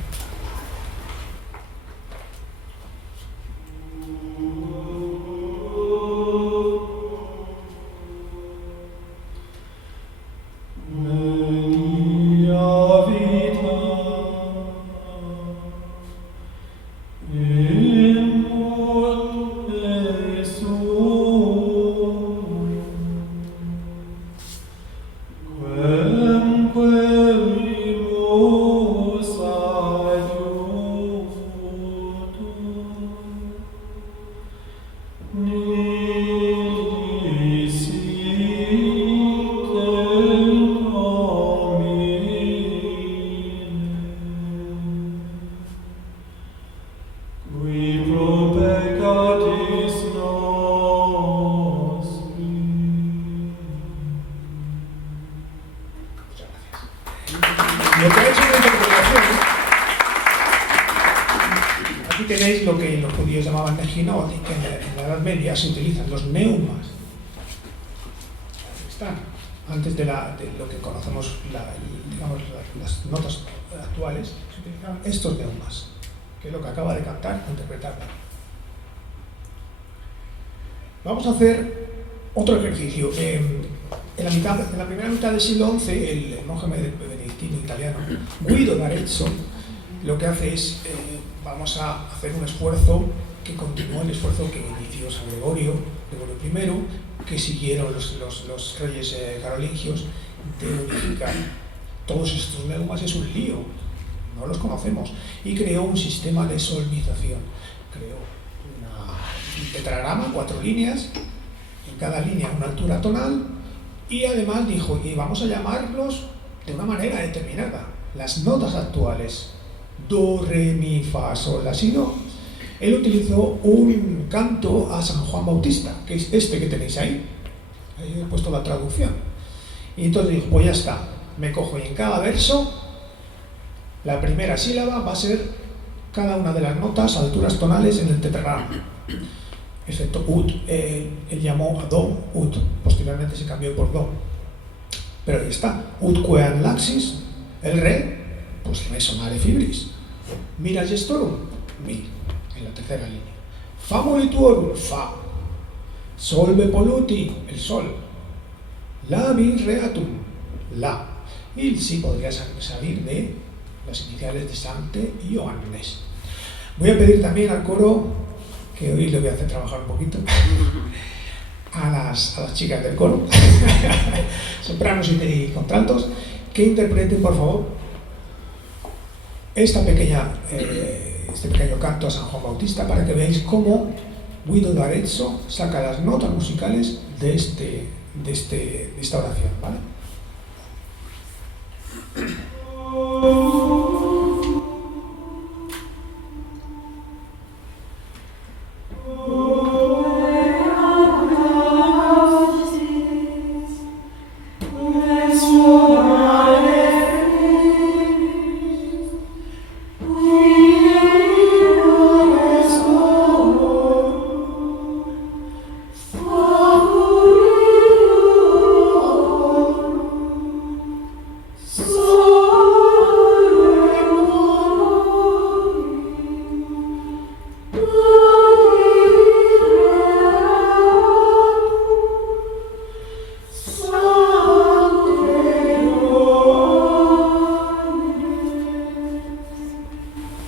Lo que ha hecho una interpretación, aquí tenéis lo que los judíos llamaban Mejinot y que en la Edad Media se utilizan los neumas. Están antes de lo que conocemos, las notas actuales, se utilizaban estos neumas, que es lo que acaba de cantar o interpretar. Vamos a hacer otro ejercicio. En la primera mitad del siglo XI, el monje benedictino italiano Guido d'Arezzo lo que hace es, vamos a hacer un esfuerzo que continúa el esfuerzo que inició San Gregorio I, que siguieron los reyes carolingios, de unificar todos estos neumas. Es un lío, no los conocemos, y creó un sistema de solmización. Creó un tetragrama, 4 líneas, en cada línea una altura tonal, y además dijo, y vamos a llamarlos de una manera determinada, las notas actuales, do, re, mi, fa, sol, la, si, do, Él utilizó un canto a San Juan Bautista, que es este que tenéis ahí. Ahí he puesto la traducción. Y entonces dijo, pues ya está, me cojo y en cada verso, la primera sílaba va a ser cada una de las notas, alturas tonales en el tetragrama. Excepto ut, él llamó a do, ut, posteriormente se cambió por do. Pero ahí está, ut quean laxis, el re, pues re sonare fibris. Mira gestorum, mi, en la tercera línea. Fa molituorum, fa. Solve polluti, el sol. La vir reatum, la. Y el si podría salir de las iniciales de Sante y Ioannes. Voy a pedir también al coro, que hoy le voy a hacer trabajar un poquito, a las chicas del coro, sopranos y contraltos, que interpreten, por favor, este pequeño canto a San Juan Bautista para que veáis cómo Guido d'Arezzo saca las notas musicales de esta oración, ¿vale?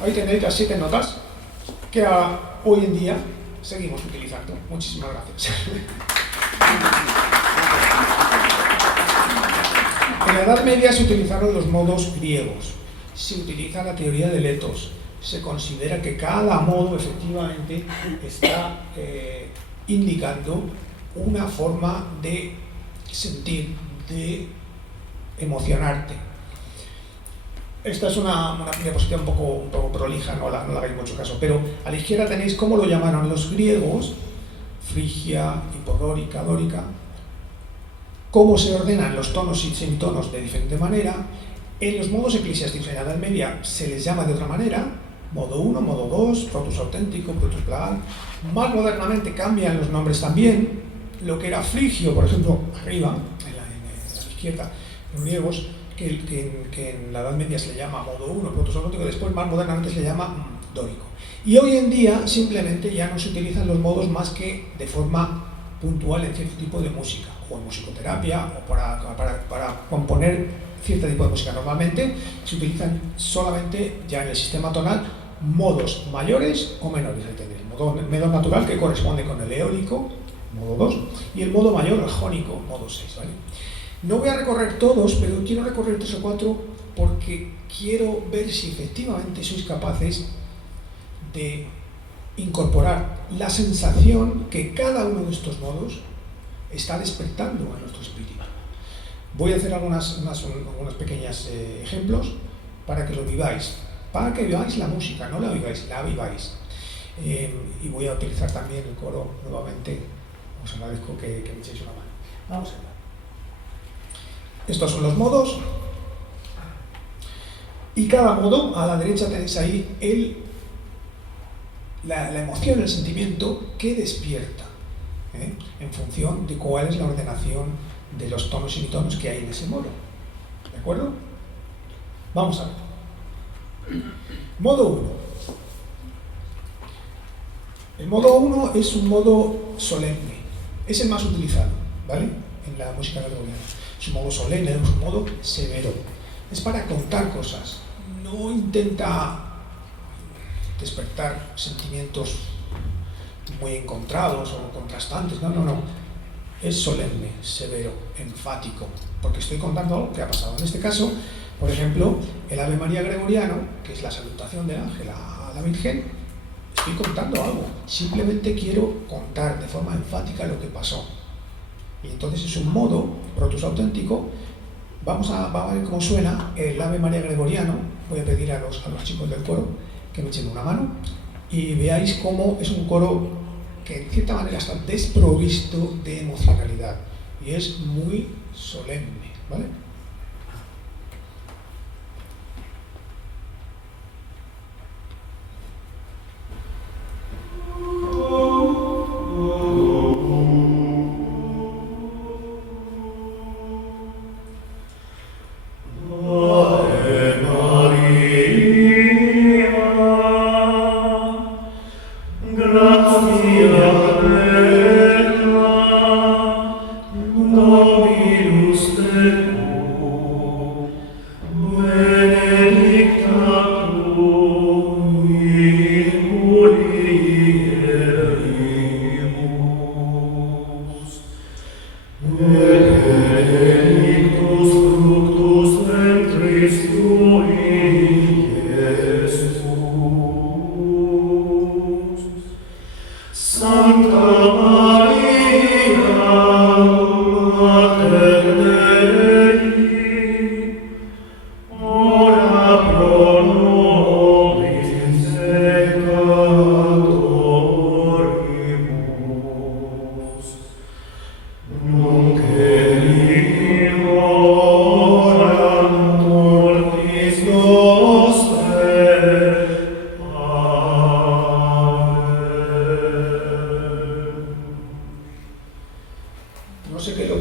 Ahí tenéis las 7 notas que hoy en día seguimos utilizando. Muchísimas gracias. En la Edad Media se utilizaron los modos griegos, se utiliza la teoría de Letos, se considera que cada modo efectivamente está indicando una forma de sentir, de emocionarte. Esta es una diapositiva un poco prolija, no la hagáis mucho caso, pero a la izquierda tenéis cómo lo llamaron los griegos, frigia, hipodórica, dórica, cómo se ordenan los tonos y semitonos de diferente manera. En los modos eclesiásticos en la Edad Media se les llama de otra manera, modo 1, modo 2, protus auténtico, protus plagal. Más modernamente cambian los nombres también. Lo que era frigio, por ejemplo, arriba, en la izquierda, los griegos, que en la Edad Media se le llama modo 1, protus auténtico, después más modernamente se le llama dórico. Y hoy en día simplemente ya no se utilizan los modos más que de forma puntual en cierto tipo de música, o en musicoterapia, o para componer cierto tipo de música. Normalmente se utilizan solamente ya en el sistema tonal modos mayores o menores. El modo menor natural, que corresponde con el eólico, modo 2, y el modo mayor, el jónico, modo 6, ¿vale? No voy a recorrer todos, pero quiero recorrer 3 o 4 porque quiero ver si efectivamente sois capaces de incorporar la sensación que cada uno de estos modos está despertando a nuestro espíritu. Voy a hacer algunos pequeños ejemplos para que lo viváis, para que viváis la música, no la viváis, la viváis. Y voy a utilizar también el coro nuevamente. Os agradezco que me echéis una mano. Vamos a ver. Estos son los modos. Y cada modo, a la derecha tenéis ahí la emoción, el sentimiento que despierta, en función de cuál es la ordenación de los tonos y semitonos que hay en ese modo. ¿De acuerdo? Vamos a ver. Modo 1. El modo 1 es un modo solemne. Es el más utilizado, ¿vale? En la música gregoriana. Es un modo solemne, es un modo severo. Es para contar cosas. No intenta despertar sentimientos muy encontrados o contrastantes. No. Es solemne, severo, enfático, porque estoy contando algo que ha pasado. En este caso, por ejemplo, el Ave María gregoriano, que es la salutación del ángel a la Virgen, estoy contando algo. Simplemente quiero contar de forma enfática lo que pasó. Y entonces es un modo protus auténtico. Vamos a ver cómo suena el Ave María gregoriano. Voy a pedir a los chicos del coro que me echen una mano. y veáis cómo es un coro que en cierta manera está desprovisto de emocionalidad y es muy solemne, ¿vale? No sé qué lo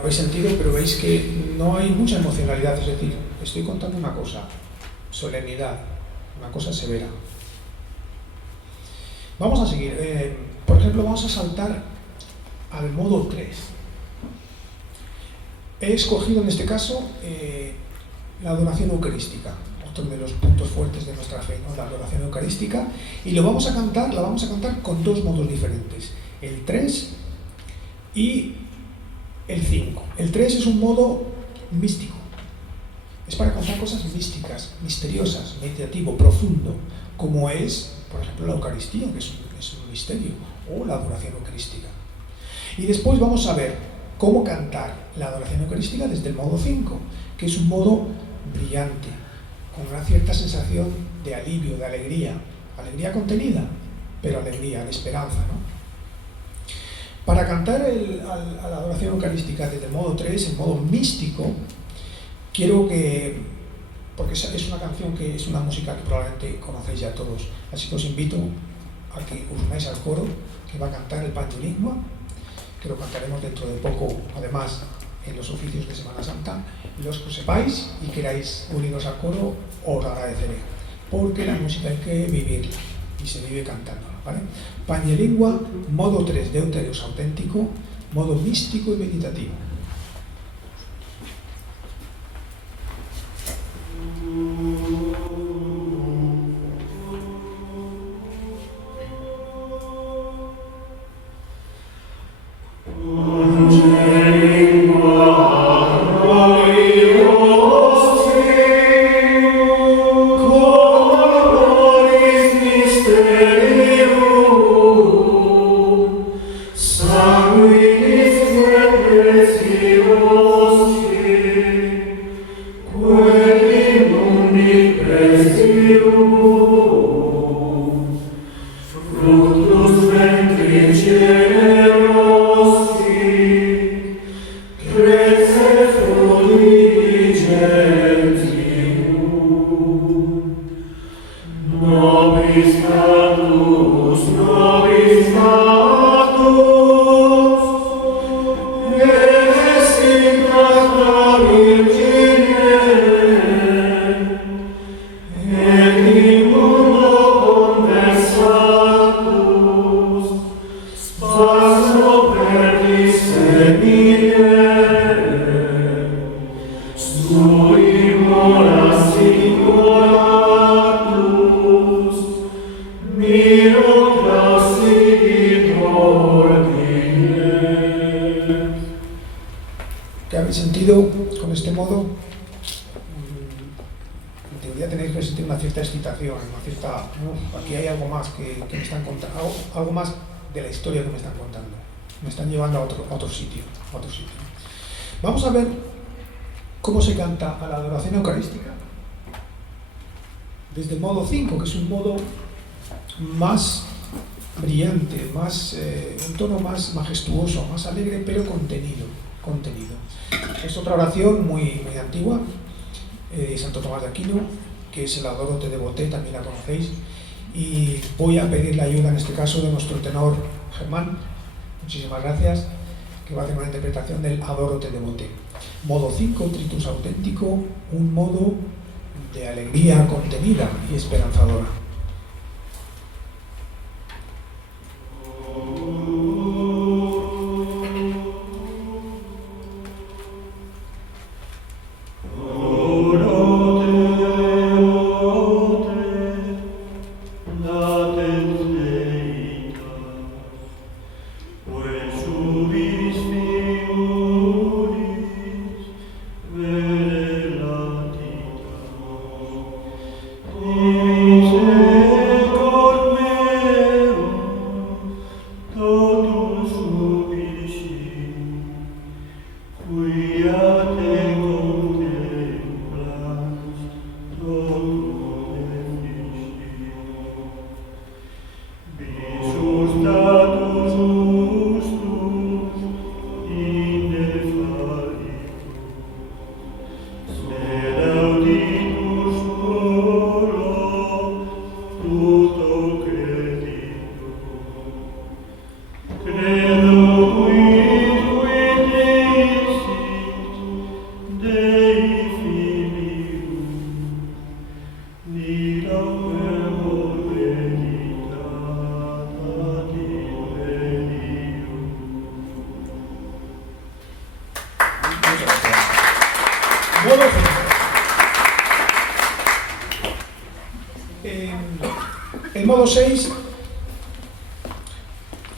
habéis sentido, pero veis que no hay mucha emocionalidad, es decir, estoy contando una cosa, solemnidad, una cosa severa. Vamos a seguir, por ejemplo, vamos a saltar al modo 3. He escogido en este caso la adoración eucarística, otro de los puntos fuertes de nuestra fe, ¿no? La adoración eucarística, y la vamos a cantar con dos modos diferentes, el 3 y el 5. El 3 es un modo místico, es para cantar cosas místicas, misteriosas, meditativo, profundo, como es, por ejemplo, la Eucaristía, que es un misterio, o la adoración eucarística. Y después vamos a ver cómo cantar la adoración eucarística desde el modo 5, que es un modo brillante, con una cierta sensación de alivio, de alegría contenida, pero alegría, de esperanza, ¿no? Para cantar a la adoración eucarística desde el modo 3, el modo místico, quiero que, porque es una canción que es una música que probablemente conocéis ya todos, así que os invito a que os unáis al coro que va a cantar el Pange Lingua, que lo cantaremos dentro de poco, además en los oficios de Semana Santa. Los que sepáis y queráis uniros al coro, os lo agradeceré, porque la música hay que vivirla y se vive cantándola, ¿vale? Pange Lingua, modo 3, Deuteros auténtico, modo místico y meditativo. ¿Qué habéis sentido con este modo? En teoría tenéis que sentir una cierta excitación, una cierta... aquí hay algo más que me están contando, algo más de la historia que me están contando. Me están llevando a otro sitio. Vamos a ver cómo se canta a la adoración eucarística desde el modo 5, que es un modo más brillante, un tono más majestuoso, más alegre, pero contenido. Es otra oración muy antigua, de Santo Tomás de Aquino, que es el Adoro te devoté, también la conocéis, y voy a pedir la ayuda en este caso de nuestro tenor Germán, muchísimas gracias, que va a hacer una interpretación del Adoro te devoté. Modo 5, tritus auténtico, un modo de alegría contenida y esperanzadora. El modo 6,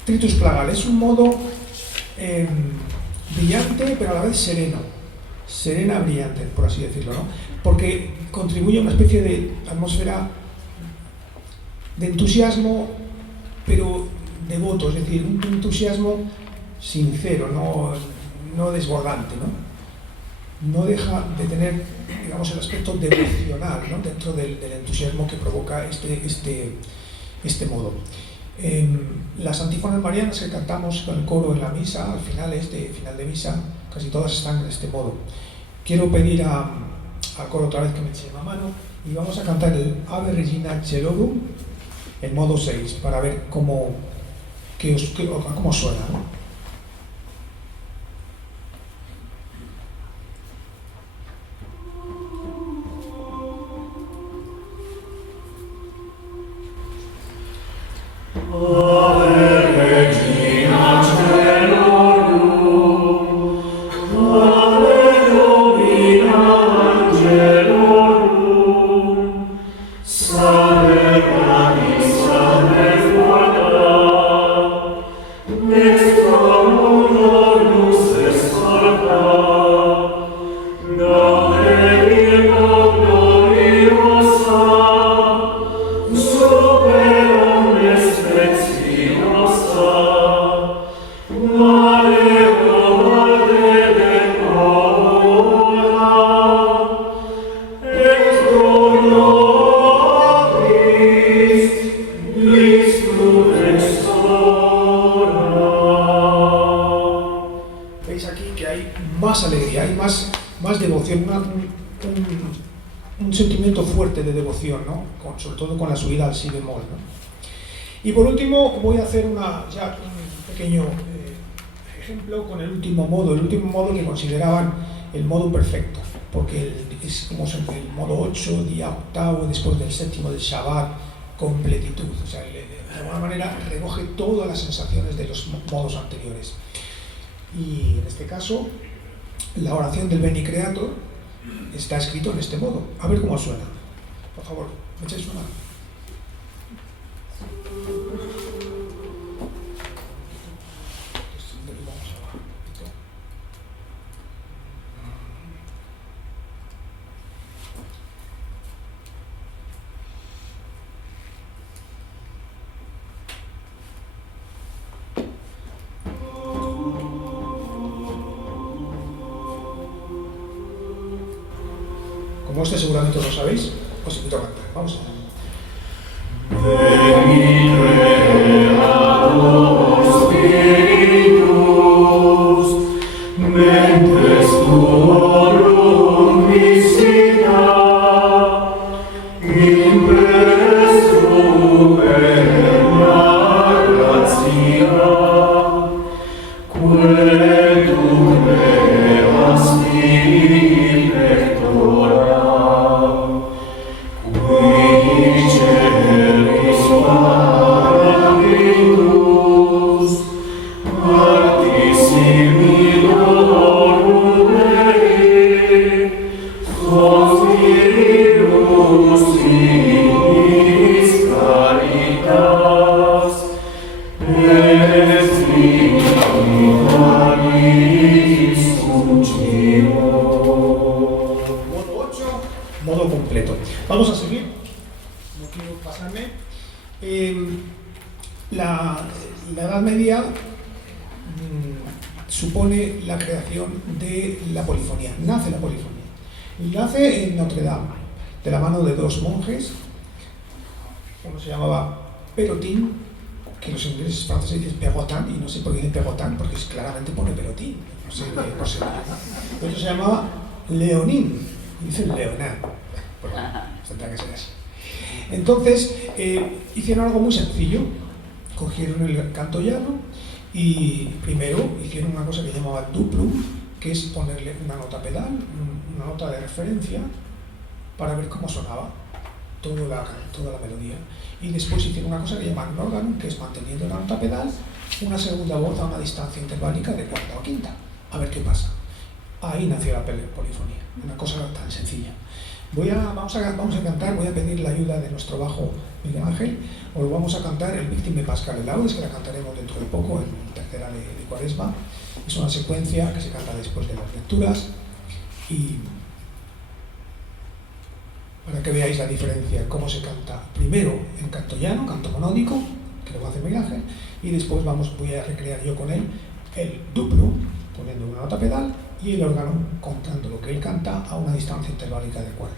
Tritus Plagal, es un modo brillante, pero a la vez serena brillante, por así decirlo, ¿no? Porque contribuye a una especie de atmósfera de entusiasmo, pero devoto, es decir, un entusiasmo sincero, no desbordante, ¿no? No deja de tener, digamos, el aspecto devocional, ¿no? Dentro del entusiasmo que provoca este modo. Las antífonas marianas que cantamos con el coro en la misa, al final de misa, casi todas están en este modo. Quiero pedir al coro otra vez que me eche una mano y vamos a cantar el Ave Regina Celorum en modo 6 para ver cómo suena, ¿no? Más alegría, hay más devoción, un sentimiento fuerte de devoción, ¿no? Sobre todo con la subida al si bemol, ¿no? Y por último voy a hacer un pequeño ejemplo con el último modo que consideraban el modo perfecto, porque es como el modo 8, día octavo, después del séptimo del Shabbat, completitud, o sea, de alguna manera recoge todas las sensaciones de los modos anteriores. Y en este caso, la oración del Beni Creator está escrito en este modo. A ver cómo suena. Por favor, ¿me echáis una? Como este seguramente lo sabéis, os invito a cantar. Vamos allá. Modo completo. Vamos a seguir. No quiero pasarme. La Edad Media supone la creación de la polifonía. Nace la polifonía. Nace en Notre Dame, de la mano de dos monjes. Uno se llamaba Perotin, que los ingleses franceses dicen Perotin, y no sé por qué dicen Perotin, porque claramente pone Perotin. No sé por qué. El otro se llamaba Leonin, y dicen Leonard. Bueno, tendrá que ser así. Entonces, hicieron algo muy sencillo. Cogieron el canto llano y primero hicieron una cosa que llamaba duplo, que es ponerle una nota pedal, una nota de referencia, para ver cómo sonaba toda la melodía. Y después hicieron una cosa que llaman órgano, que es manteniendo la nota pedal, una segunda voz a una distancia interválica de cuarta o quinta. A ver qué pasa. Ahí nació la polifonía, una cosa tan sencilla. Vamos a cantar, voy a pedir la ayuda de nuestro bajo Miguel Ángel, os vamos a cantar el Víctima de Pascal de Laudes, que la cantaremos dentro de poco, en tercera de Cuaresma. Es una secuencia que se canta después de las lecturas, y para que veáis la diferencia, cómo se canta primero en canto llano, canto monódico, que lo va a hacer Miguel Ángel, y después voy a recrear yo con él el duplo, poniendo una nota pedal, y el órgano contando lo que él canta a una distancia interválica de cuerda.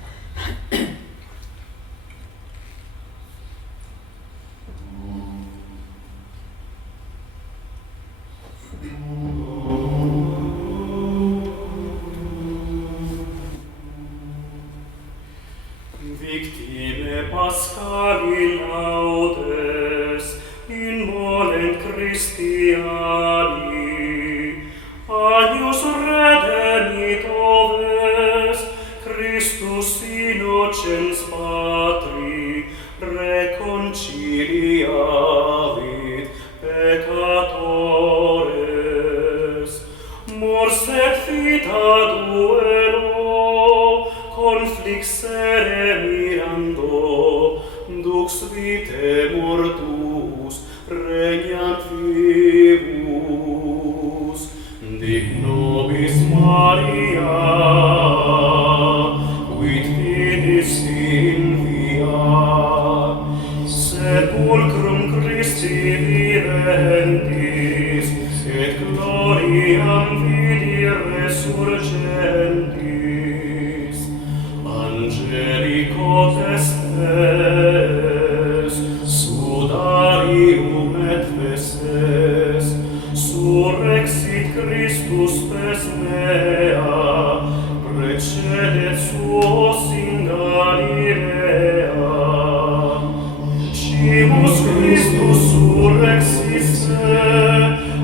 Victime Pascali laudes in molent Christiani, agnus redemit oves, Christus innocens patri, reconciliavit peccatores, mors et vita duello, conflixere mirando, dux vitae mortus regnat vivus, dic nobis Maria, quid fidis in via, sepulcrum Christi viventis, et gloriam vidi resurgentis, angelico testes, sudarium et vestes, surrexit Christus pes mea, precedet suos in Galilea. Cimus Christus surrexiste,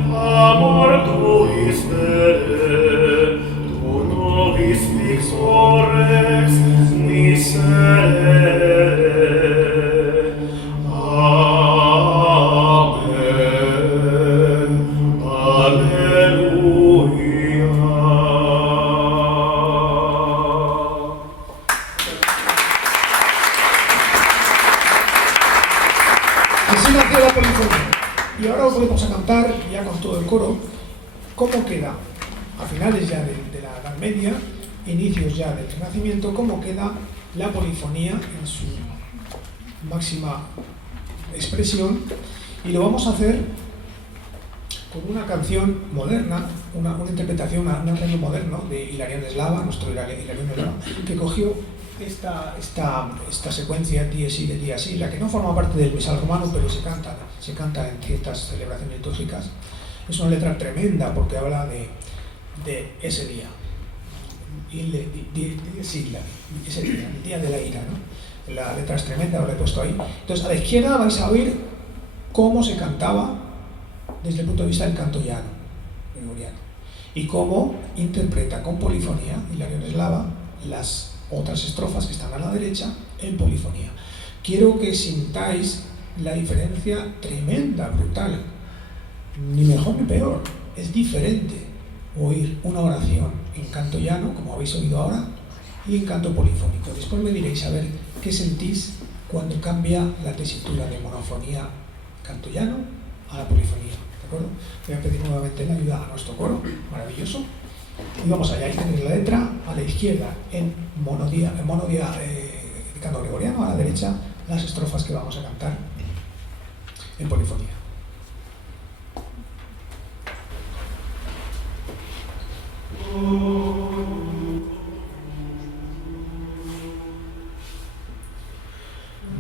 amor tuis vere, tu nobis victorex miserere. Amen. Alleluia. Así nació la polifonía. Y ahora os volvemos a cantar, ya con todo el coro, cómo queda, a finales ya de la Edad Media, inicios ya del Renacimiento, cómo queda la polifonía en su máxima expresión, y lo vamos a hacer con una canción moderna, una interpretación, un arreglo moderno de Hilarión Eslava, nuestro Hilarión Eslava, que cogió esta secuencia de así, la que no forma parte del misal romano, pero se canta en ciertas celebraciones litúrgicas, es una letra tremenda porque habla de ese día. Ese día, el día de la ira, ¿no? La letra es tremenda, lo he puesto ahí. Entonces, a la izquierda vais a oír cómo se cantaba desde el punto de vista del canto llano, gregoriano, y cómo interpreta con polifonía Hilario Eslava las otras estrofas que están a la derecha en polifonía. Quiero que sintáis la diferencia tremenda, brutal, ni mejor ni peor, es diferente oír una oración en canto llano, como habéis oído ahora, y en canto polifónico. Después me diréis a ver qué sentís cuando cambia la tesitura de monofonía canto llano a la polifonía, ¿de acuerdo? Voy a pedir nuevamente la ayuda a nuestro coro, maravilloso. Y vamos allá, ahí tenéis la letra, a la izquierda en monodía de canto gregoriano, a la derecha las estrofas que vamos a cantar en polifonía.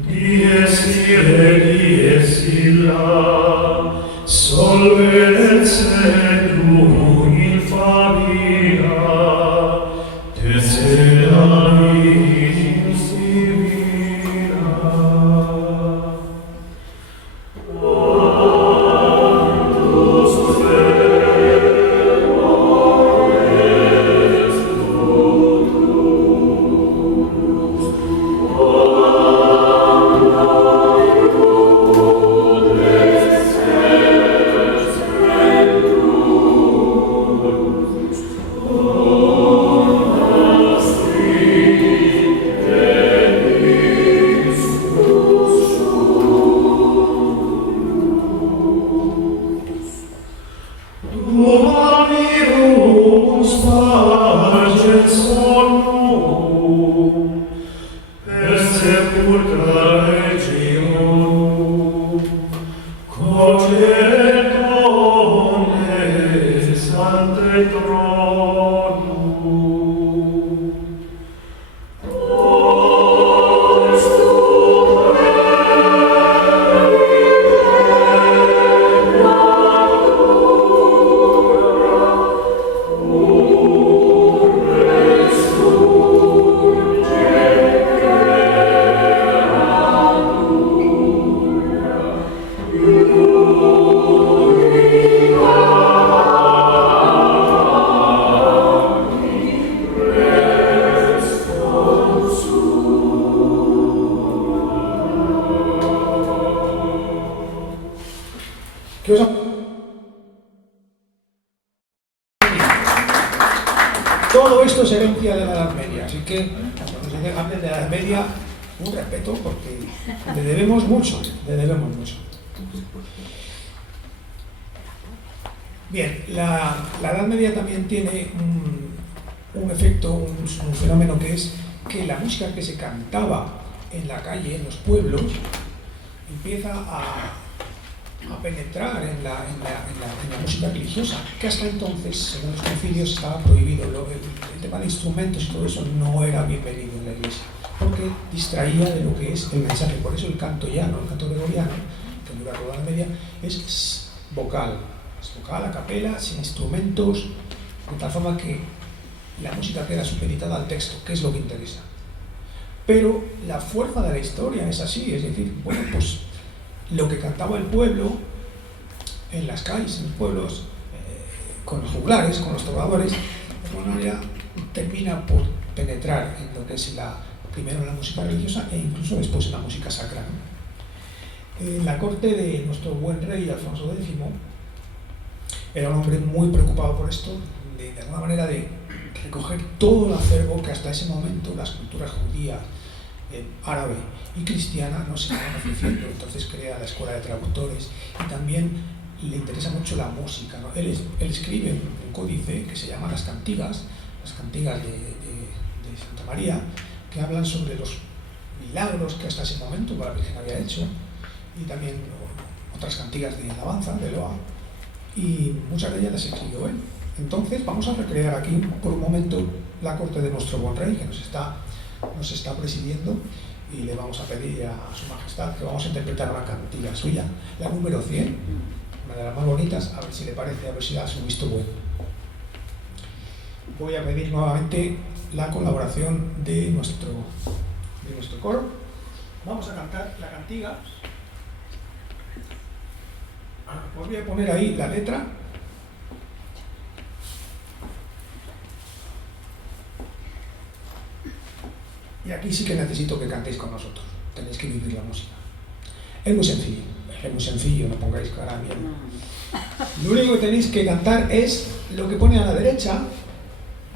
Dies ire, dies illa, solvet secum infamia, desera vitis divina. Todo esto es herencia de la Edad Media, así que cuando se hablen de la Edad Media, un respeto porque le debemos mucho, Bien, la Edad Media también tiene un efecto, un fenómeno que es que la música que se cantaba en la calle, en los pueblos, empieza a penetrar en la música religiosa, que hasta entonces, según los concilios, estaba prohibido. El tema de instrumentos y todo eso no era bienvenido en la iglesia, porque distraía de lo que es el mensaje. Por eso el canto llano, el canto gregoriano, que dura toda la media, es vocal, a capela, sin instrumentos, de tal forma que la música queda supeditada al texto, que es lo que interesa. Pero la fuerza de la historia es así, es decir, bueno, pues lo que cantaba el pueblo en las calles, en los pueblos, con los juglares, con los trovadores, de alguna manera termina por penetrar en lo que es primero en la música religiosa e incluso después en la música sacra, ¿no? En la corte de nuestro buen rey Alfonso X era un hombre muy preocupado por esto, de alguna manera de recoger todo el acervo que hasta ese momento las culturas judía, árabe y cristiana no se estaban ofreciendo. Entonces crea la escuela de traductores y también le interesa mucho la música, ¿no? Él escribe un códice que se llama las cantigas de Santa María, que hablan sobre los milagros que hasta ese momento la Virgen había hecho, y también otras cantigas de alabanza, de loa, y muchas de ellas las escribió él. Entonces vamos a recrear aquí por un momento la corte de nuestro buen rey, que nos está nos está presidiendo y le vamos a pedir a Su Majestad que vamos a interpretar una cantiga suya, la número 100, una de las más bonitas, a ver si le parece, a ver si da su visto bueno. Voy a pedir nuevamente la colaboración de nuestro coro. Vamos a cantar la cantiga. Os voy a poner ahí la letra. Y aquí sí que necesito que cantéis con nosotros. Tenéis que vivir la música. Es muy sencillo, no pongáis cara a miedo. Lo único que tenéis que cantar es lo que pone a la derecha.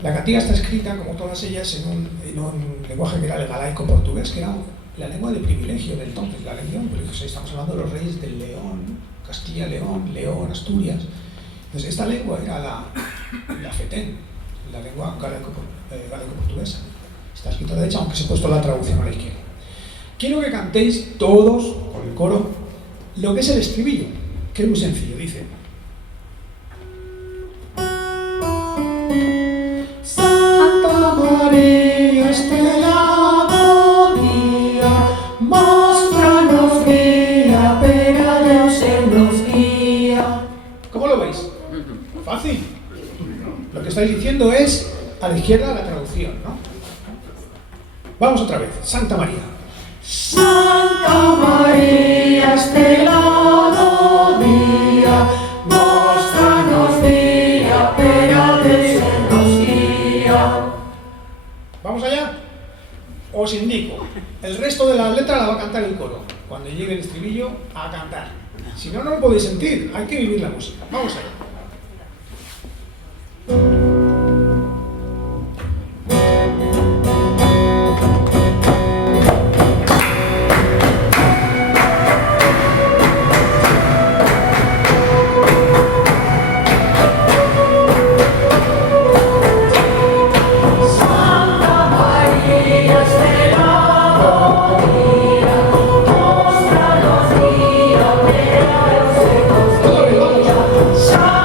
La cantiga está escrita, como todas ellas, en un lenguaje que era el galaico portugués, que era la lengua de privilegio del entonces, la lengua de privilegio. Estamos hablando de los reyes del León, Castilla, León, Asturias. Entonces, esta lengua era la fetén, la lengua galaico-portuguesa. Está escrito a la derecha, aunque se ha puesto la traducción a la izquierda. Quiero que cantéis todos, con el coro, lo que es el estribillo, que es muy sencillo. Dice: Santa María, Estrella María, móstranos guía, pera Dios nos guía. ¿Cómo lo veis? Fácil. Lo que estáis diciendo es a la izquierda la traducción, ¿no? Vamos otra vez. Santa María. Santa María, Estrella María, móstranos guía, pera Dios nos guía. ¿Vamos allá? Os indico. El resto de la letra la va a cantar el coro. Cuando llegue el estribillo, a cantar. Si no, no lo podéis sentir. Hay que vivir la música. Vamos allá. Santa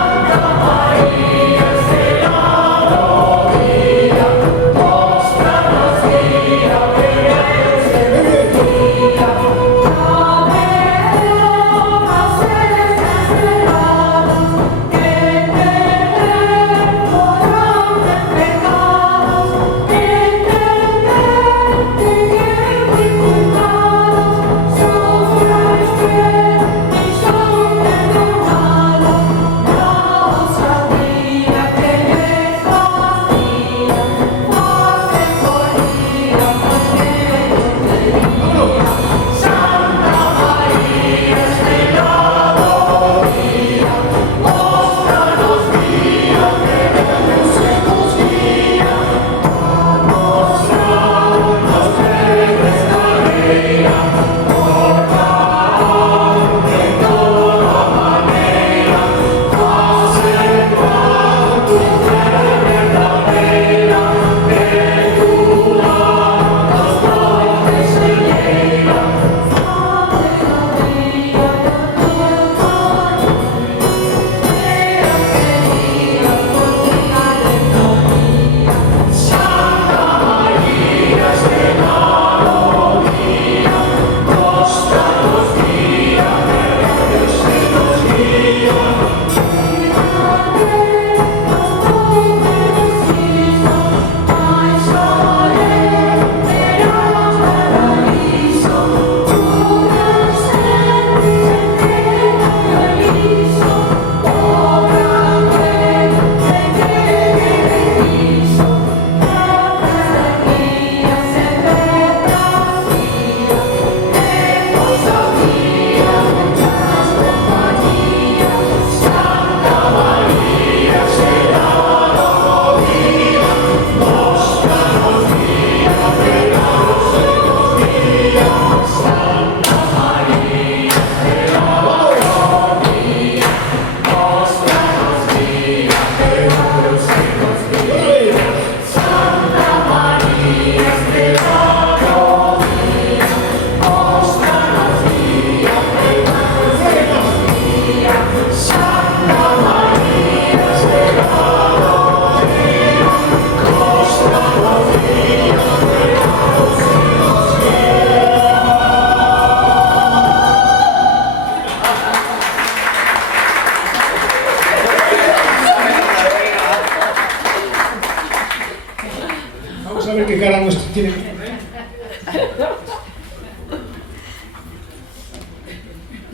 tienen...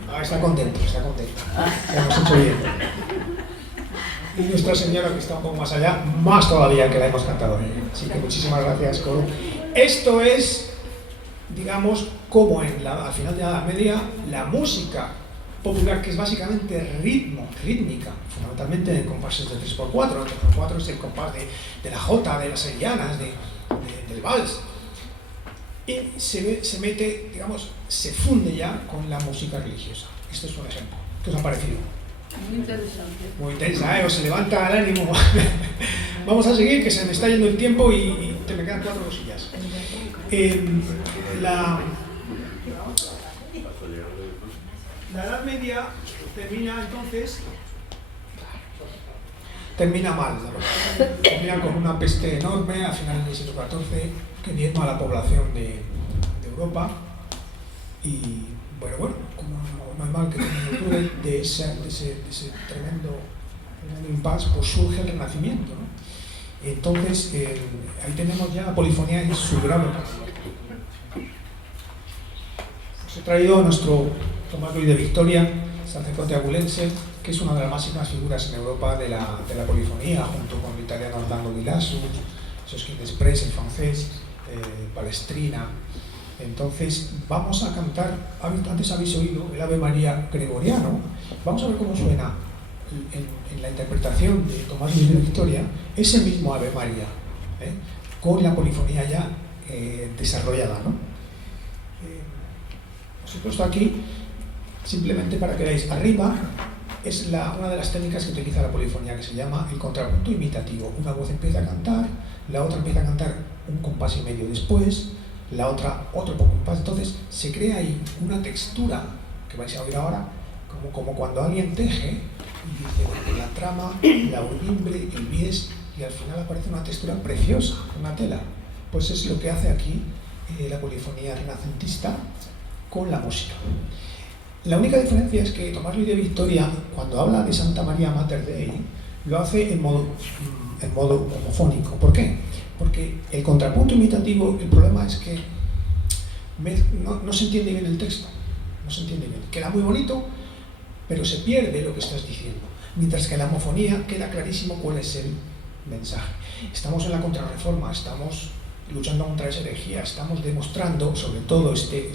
Ah, está contento, está contento. Lo hemos hecho bien. Y Nuestra Señora, que está un poco más allá, más todavía, que la hemos cantado bien. Así que muchísimas gracias, coro. Esto es, digamos, como al final de la Edad Media, la música popular, que es básicamente rítmica, fundamentalmente en compases de 3x4. El 3x4 es el compás de la jota, de las sevillanas, del vals. Y se mete, digamos, se funde ya con la música religiosa. Este es un ejemplo. ¿Qué os ha parecido? Muy interesante. Muy intensa, ¿eh? Os levanta el ánimo. Vamos a seguir, que se me está yendo el tiempo y te me quedan 4 cosillas. La Edad Media termina entonces... Termina mal, la verdad. Termina con una peste enorme a finales del siglo XIV, que diezma a la población de Europa. Y bueno, como no hay mal que termine octubre, de ese tremendo impasse, pues surge el Renacimiento, ¿no? Entonces, ahí tenemos ya la polifonía en su grado. Os he traído a nuestro Tomás Luis de Victoria, sacerdote abulense, que es una de las máximas figuras en Europa de la polifonía, junto con el italiano Orlando Di Lasso, Josquin Desprez, el francés, Palestrina. Entonces, vamos a cantar, antes habéis oído el Ave María gregoriano, vamos a ver cómo suena en la interpretación de Tomás Luis de Victoria ese mismo Ave María, con la polifonía ya desarrollada, ¿no? Os he puesto aquí simplemente para que veáis. Arriba es una de las técnicas que utiliza la polifonía, que se llama el contrapunto imitativo. Una voz empieza a cantar, la otra empieza a cantar un compás y medio después, la otra otro poco compás. Entonces se crea ahí una textura que vais a oír ahora, como cuando alguien teje y dice, bueno, la trama, la urdimbre, el bies, y al final aparece una textura preciosa, una tela. Pues es lo que hace aquí la polifonía renacentista con la música. La única diferencia es que Tomás Luis de Victoria, cuando habla de Santa María Mater Dei, lo hace en modo homofónico. ¿Por qué? Porque el contrapunto imitativo, el problema es que no se entiende bien el texto, no se entiende bien. Queda muy bonito, pero se pierde lo que estás diciendo. Mientras que en la homofonía queda clarísimo cuál es el mensaje. Estamos en la contrarreforma, estamos luchando contra esa herejía, estamos demostrando, sobre todo este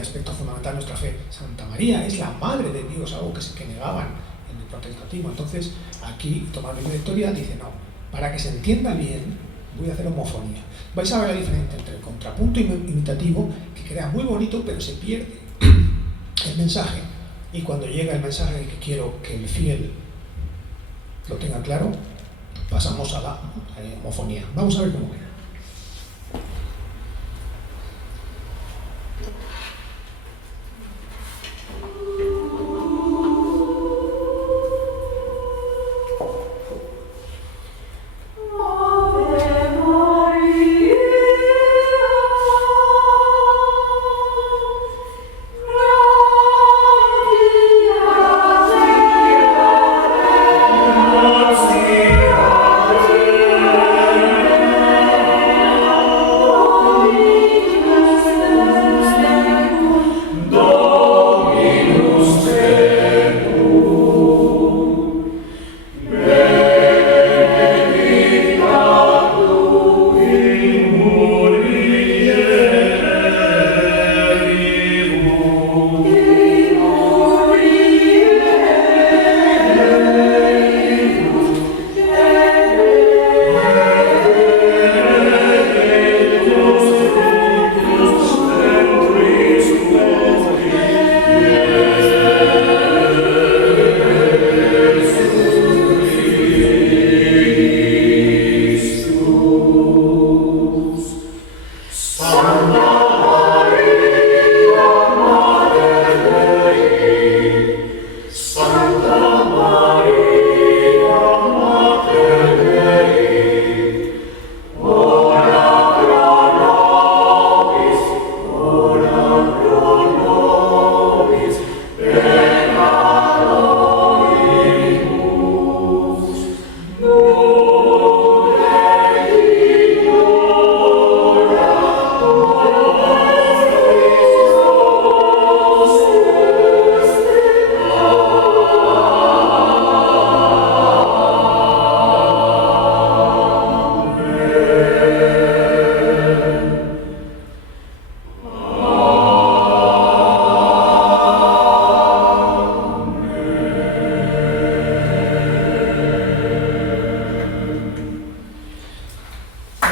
aspecto fundamental de nuestra fe. Santa María es la madre de Dios, algo que negaban en el protestantismo. Entonces, aquí Tomás Luis de Victoria dice, no, para que se entienda bien, voy a hacer homofonía. Vais a ver la diferencia entre el contrapunto imitativo, que queda muy bonito, pero se pierde el mensaje. Y cuando llega el mensaje que quiero que el fiel lo tenga claro, pasamos a la homofonía. Vamos a ver cómo queda.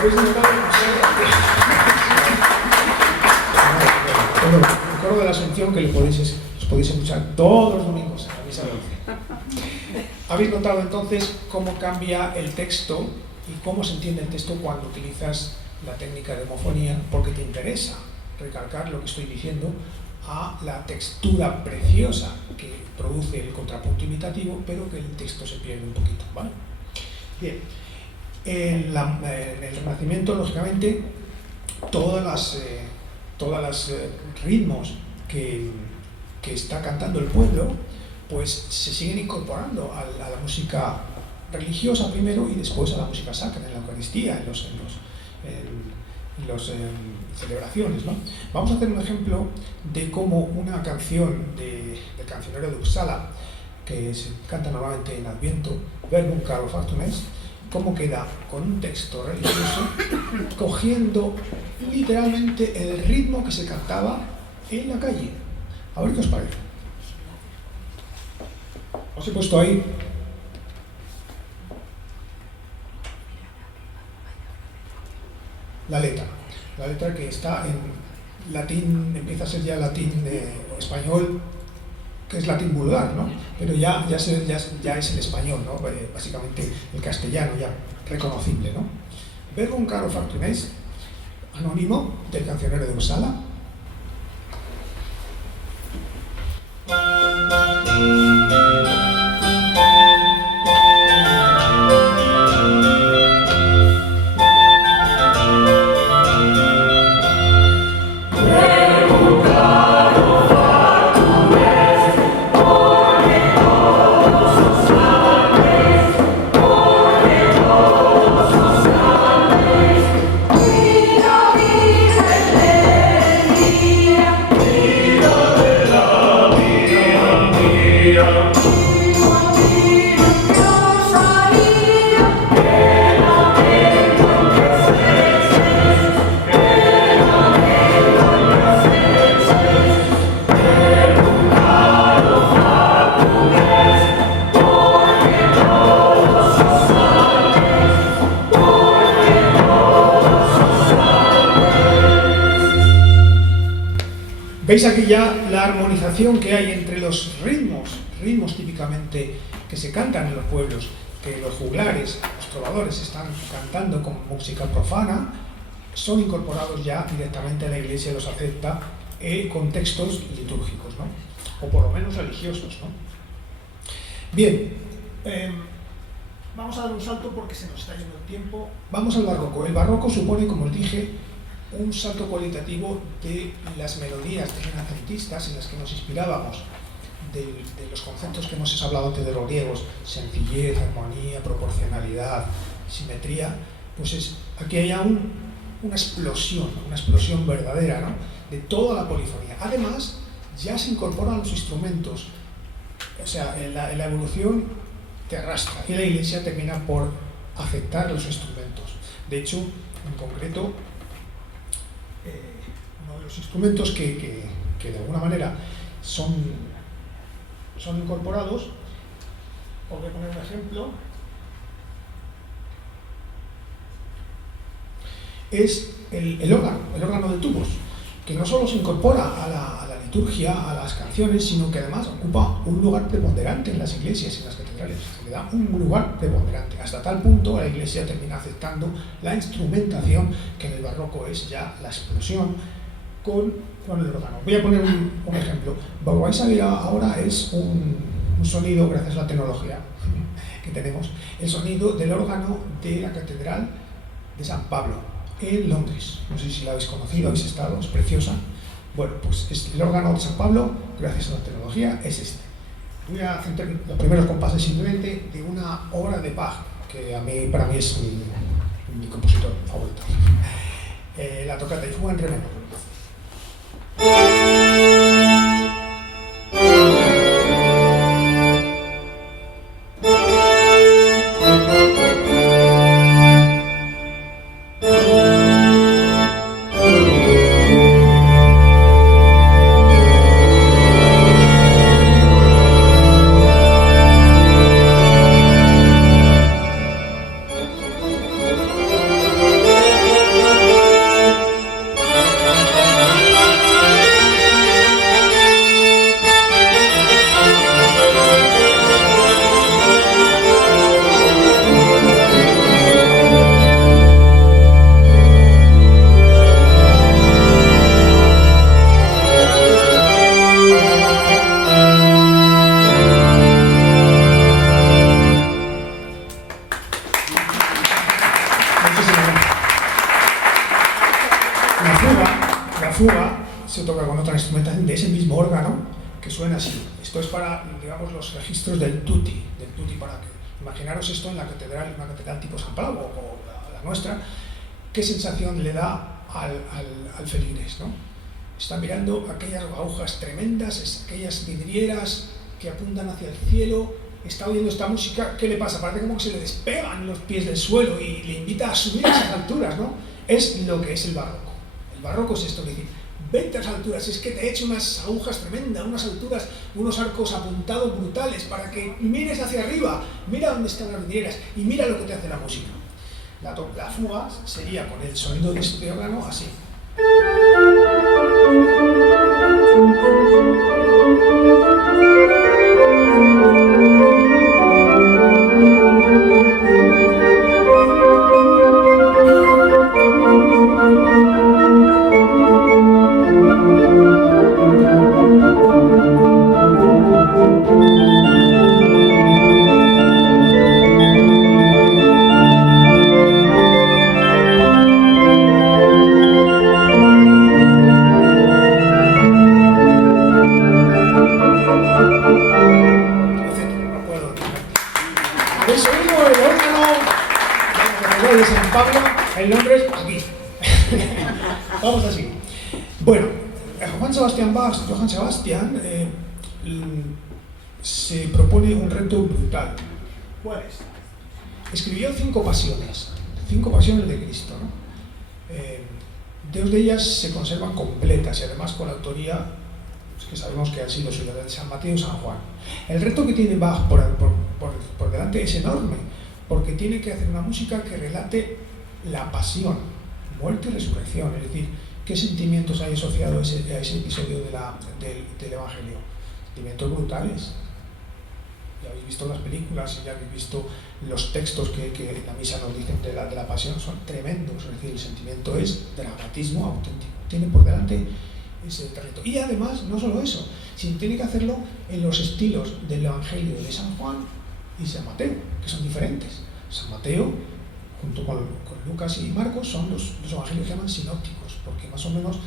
habéis notado bueno, el coro de la Asunción que los podéis escuchar todos los domingos a la misa de 11. Habéis notado entonces cómo cambia el texto y cómo se entiende el texto cuando utilizas la técnica de homofonía, porque te interesa recalcar lo que estoy diciendo a la textura preciosa que produce el contrapunto imitativo, pero que el texto se pierde un poquito, ¿vale? Bien, en el Renacimiento, lógicamente, todos los ritmos que está cantando el pueblo, pues se siguen incorporando a la música religiosa primero y después a la música sacra, en la Eucaristía, en las celebraciones, ¿no? Vamos a hacer un ejemplo de cómo una canción del cancionero de Uppsala, que se canta normalmente en Adviento, Verbum caro factum est, cómo queda con un texto religioso, cogiendo literalmente el ritmo que se cantaba en la calle. A ver qué os parece. Os he puesto ahí la letra que está en latín, empieza a ser ya latín español, que es latín vulgar, ¿no? Pero ya es el español, ¿no? Básicamente el castellano ya reconocible, ¿no? Verbum caro factum est, anónimo del cancionero de Uppsala. ¿Veis aquí ya la armonización que hay entre los ritmos típicamente que se cantan en los pueblos, que los juglares, los trovadores están cantando con música profana, son incorporados ya directamente a la iglesia, los acepta con textos litúrgicos, ¿no? O por lo menos religiosos, ¿no? Bien, vamos a dar un salto porque se nos está yendo el tiempo. Vamos al barroco. El barroco supone, como os dije, un salto cualitativo de las melodías renacentistas en las que nos inspirábamos, de los conceptos que hemos hablado antes de los griegos, sencillez, armonía, proporcionalidad, simetría. Pues aquí hay una explosión verdadera, ¿no? De toda la polifonía. Además, ya se incorporan los instrumentos, o sea, la evolución te arrastra y la iglesia termina por aceptar los instrumentos. De hecho, en concreto, uno de los instrumentos que de alguna manera son incorporados, os voy a poner un ejemplo, es el órgano de tubos, que no solo se incorpora a la liturgia, a las canciones, sino que además ocupa un lugar preponderante en las iglesias y en las catedrales. Se le da un lugar preponderante, hasta tal punto la iglesia termina aceptando la instrumentación, que en el barroco es ya la explosión con el órgano. Voy a poner un ejemplo. Lo que vais a ver ahora es un sonido, gracias a la tecnología que tenemos, el sonido del órgano de la catedral de San Pablo en Londres. No sé si la habéis conocido, habéis estado, es preciosa. Bueno, pues el órgano de San Pablo, gracias a la tecnología, es este. Voy a centrar los primeros compases simplemente de una obra de Bach, que para mí es mi compositor favorito. La tocata y fuga en re menor. órgano que suena así. Esto es para, digamos, los registros del tutti, para que imaginaros esto en la catedral, una catedral tipo San Pablo o la nuestra, qué sensación le da al feligrés, ¿no? Está mirando aquellas agujas tremendas, aquellas vidrieras que apuntan hacia el cielo, está oyendo esta música, ¿qué le pasa? Parece como que se le despegan los pies del suelo y le invita a subir a esas alturas, ¿no? Es lo que es el barroco. El barroco es esto, es decir, vete a las alturas, es que te he hecho unas agujas tremendas, unas alturas, unos arcos apuntados brutales para que mires hacia arriba, mira dónde están las vidrieras y mira lo que te hace la música. La fuga sería con el sonido de este órgano así. El nombre es aquí. Vamos así. Bueno, Johann Sebastian se propone un reto brutal. ¿Cuál es? Escribió 5 pasiones de Cristo, ¿no? 2 de ellas se conservan completas y además con la autoría, que sabemos que han sido suyas, de San Mateo y San Juan. El reto que tiene Bach por delante es enorme, porque tiene que hacer una música que relate la pasión, muerte y resurrección, es decir, qué sentimientos hay asociados a ese episodio del Evangelio. Sentimientos brutales. Ya habéis visto las películas y ya habéis visto los textos que en la misa nos dicen de la pasión, son tremendos, es decir, el sentimiento es dramatismo auténtico. Tiene por delante ese reto. Y además, no solo eso, sino tiene que hacerlo en los estilos del Evangelio de San Juan y San Mateo, que son diferentes. San Mateo, junto con Lucas y Marcos, son los evangelios que llaman sinópticos, porque más o menos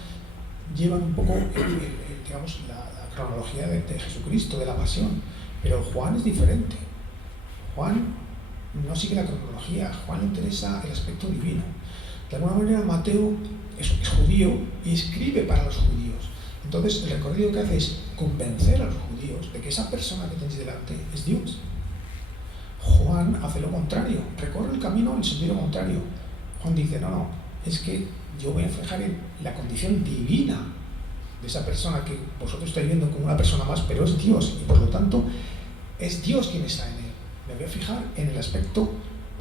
llevan un poco digamos, la cronología de Jesucristo, de la pasión. Pero Juan es diferente. Juan no sigue la cronología, a Juan le interesa el aspecto divino. De alguna manera Mateo es judío y escribe para los judíos. Entonces el recorrido que hace es convencer a los judíos de que esa persona que tenéis delante es Dios. Juan hace lo contrario, recorre el camino en el sentido contrario. Juan dice, no, es que yo voy a fijar en la condición divina de esa persona que vosotros estáis viendo como una persona más, pero es Dios, y por lo tanto es Dios quien está en él. Me voy a fijar en el aspecto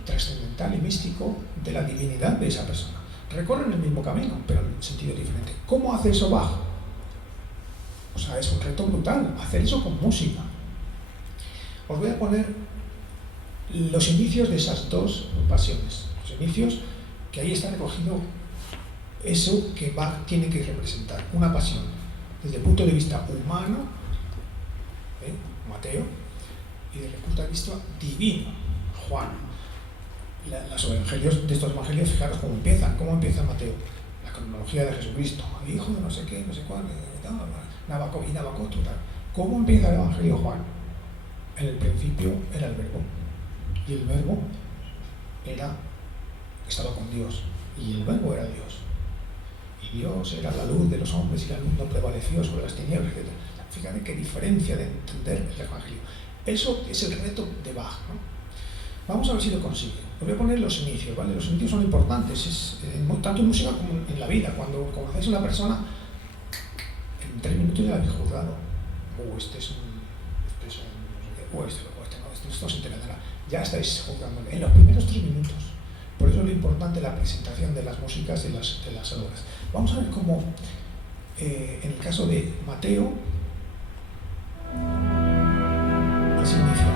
trascendental y místico de la divinidad de esa persona. Recorren el mismo camino, pero en sentido diferente. ¿Cómo hace eso Bach? O sea, es un reto brutal, hacer eso con música. Os voy a poner los inicios de esas 2 pasiones. Los inicios que ahí está recogido eso que Bach tiene que representar, una pasión, desde el punto de vista humano, Mateo, y desde el punto de vista divino, Juan. Los evangelios, de estos evangelios, fijaros cómo empieza Mateo, la cronología de Jesucristo, hijo de no sé qué, no sé cuál, Nabocot y Nabocot, tal. ¿Cómo empieza el evangelio Juan? En el principio era el verbo, y el verbo estaba con Dios, y el verbo era Dios. Y Dios era la luz de los hombres y la luz no prevaleció sobre las tinieblas, etc. Fíjate qué diferencia de entender el Evangelio. Eso es el reto de Bach, ¿no? Vamos a ver si lo consigue. Os voy a poner los inicios, ¿vale? Los inicios son importantes, tanto en música como en la vida. Cuando conocéis a una persona, en 3 minutos ya la habéis juzgado. Este no se entenderá. Ya estáis juzgándole en los primeros 3 minutos. Por eso es lo importante la presentación de las músicas de las obras. Vamos a ver cómo, en el caso de Mateo, así inicia.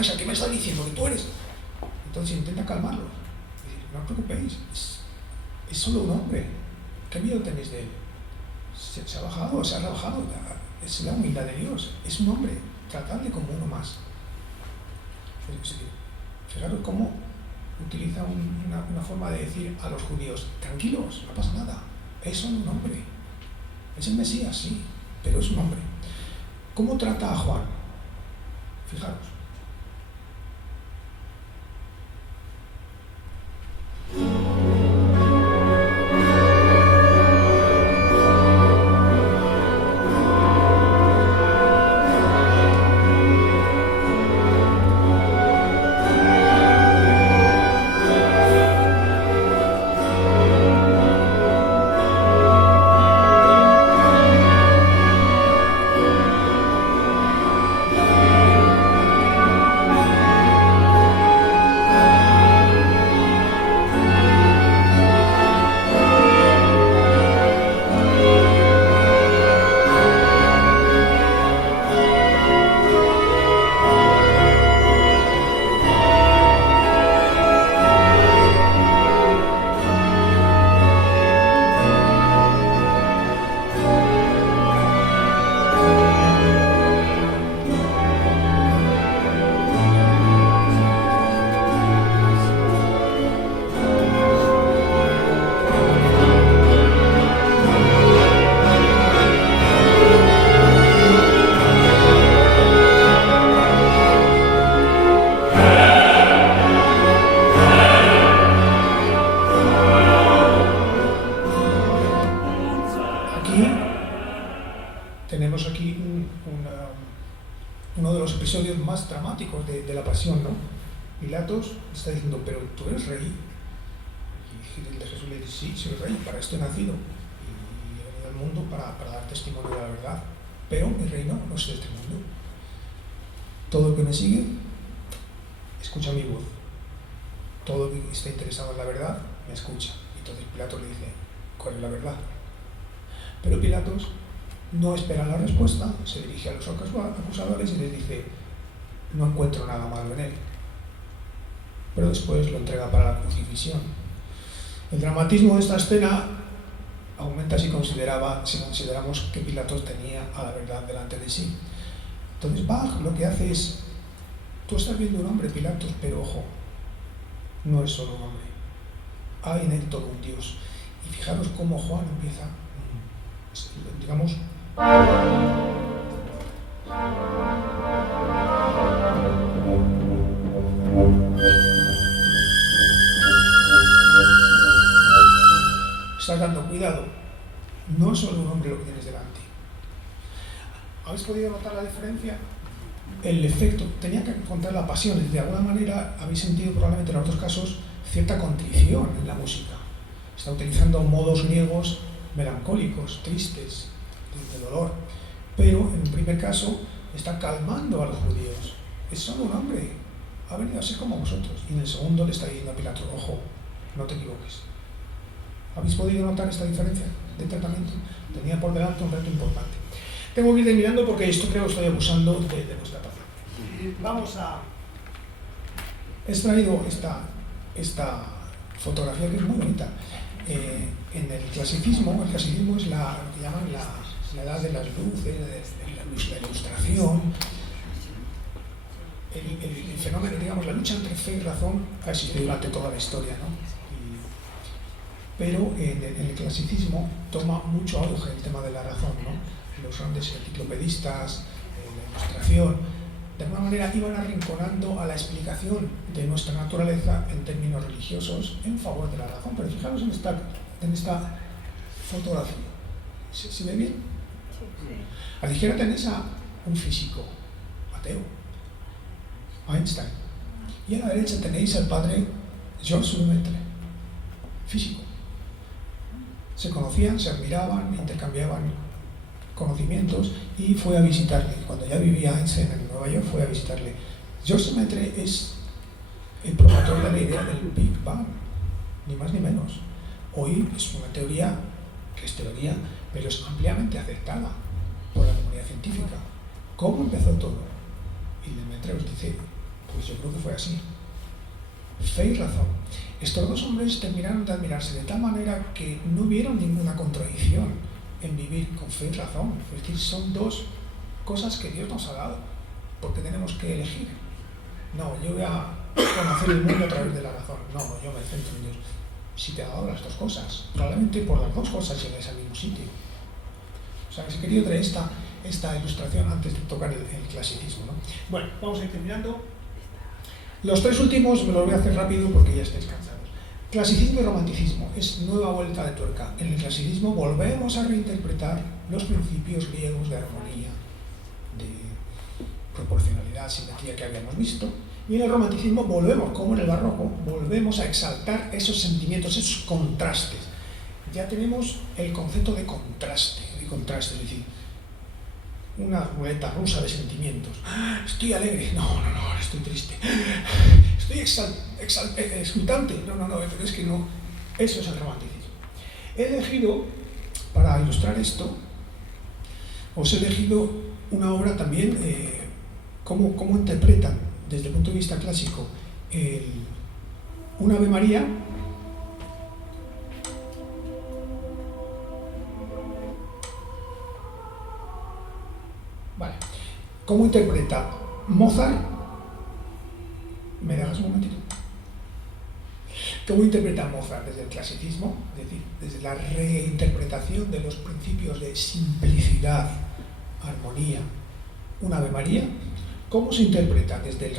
Einstein, ¿qué me estás diciendo que tú eres? Entonces intenta calmarlo. No os preocupéis, es solo un hombre. ¿Qué miedo tenéis de él? Se ha bajado, se ha rebajado. Es la humildad de Dios. Es un hombre. Tratadle como uno más. Fijaros cómo utiliza una forma de decir a los judíos: tranquilos, no pasa nada. Es solo un hombre. Es el Mesías, sí, pero es un hombre. ¿Cómo trata a Juan? Fijaros. Tenemos aquí uno de los episodios más dramáticos de la pasión, ¿no? Pilatos está diciendo: pero tú eres rey. Y el de Jesús le dice: sí, soy rey, para esto he nacido y he venido al mundo para dar testimonio de la verdad, pero mi reino no es de este mundo. Todo el que me sigue escucha mi voz, todo el que está interesado en la verdad me escucha. Entonces Pilatos le dice: ¿cuál es la verdad? Pero Pilatos no espera la respuesta, se dirige a los acusadores y les dice: no encuentro nada malo en él. Pero después lo entrega para la crucifixión. El dramatismo de esta escena aumenta si consideramos que Pilatos tenía a la verdad delante de sí. Entonces Bach lo que hace es: tú estás viendo un hombre, Pilatos, pero ojo, no es solo un hombre, hay en él todo un Dios. Y fijaros cómo Juan empieza, digamos, estás dando cuidado, no es solo un hombre lo que tienes delante. ¿Habéis podido notar la diferencia? El efecto, tenía que encontrar la pasión, de alguna manera habéis sentido probablemente en los dos casos cierta contrición en la música. Está utilizando modos griegos melancólicos, tristes, de dolor, pero en el primer caso está calmando a los judíos. Es solo un hombre, ha venido a ser como vosotros. Y en el segundo le está diciendo a Pilato: ojo, no te equivoques. ¿Habéis podido notar esta diferencia de tratamiento? Tenía por delante un reto importante. Tengo que ir terminando porque esto creo que estoy abusando de vuestra paciencia. Vamos a... He extraído esta fotografía que es muy bonita. En el clasicismo es lo que llaman la edad de las luces, la ilustración. El fenómeno, digamos, la lucha entre fe y razón ha existido durante toda la historia, ¿no? Pero en el clasicismo toma mucho auge el tema de la razón, ¿no? Los grandes enciclopedistas, la ilustración, de alguna manera iban arrinconando a la explicación de nuestra naturaleza en términos religiosos en favor de la razón. Pero fijaros en esta fotografía. ¿Se ve bien? Sí. A la izquierda tenéis a un físico ateo, Einstein, y a la derecha tenéis al padre Georges Lemaitre, físico. Se conocían, se admiraban, intercambiaban conocimientos y fue a visitarle. Cuando ya vivía Einstein en Nueva York, fue a visitarle. Georges Lemaitre es el promotor de la idea del Big Bang, ni más ni menos. Hoy es una teoría que es teoría, pero es ampliamente aceptada por la comunidad científica. ¿Cómo empezó todo? Y Lemaitre os dice: seguro que fue así. Fe y razón. Estos dos hombres terminaron de admirarse de tal manera que no vieron ninguna contradicción en vivir con fe y razón. Es decir, son dos cosas que Dios nos ha dado, porque tenemos que elegir. No, yo voy a conocer el mundo a través de la razón. No, yo me centro en Dios. Si te ha dado las dos cosas, probablemente por las dos cosas llegues al mismo sitio. O sea, que he querido traer esta ilustración antes de tocar el clasicismo, ¿no? Bueno, vamos a ir terminando. Los tres últimos me los voy a hacer rápido porque ya estáis cansados. Clasicismo y romanticismo es nueva vuelta de tuerca. En el clasicismo volvemos a reinterpretar los principios griegos de armonía, de proporcionalidad, simetría que habíamos visto. Y en el romanticismo volvemos, como en el barroco, volvemos a exaltar esos sentimientos, esos contrastes. Ya tenemos el concepto de contraste, es decir, una ruleta rusa de sentimientos. Estoy alegre, no, ahora estoy triste. Estoy exultante, no, pero es que no. Eso es el romanticismo. He elegido, para ilustrar esto, os he elegido una obra también, cómo interpretan desde el punto de vista clásico un Ave María. Vale. ¿Cómo interpreta Mozart? ¿Me dejas un momentito? ¿Cómo interpreta Mozart desde el clasicismo? Es decir, desde la reinterpretación de los principios de simplicidad, armonía, un Ave María. ¿Cómo se interpreta desde el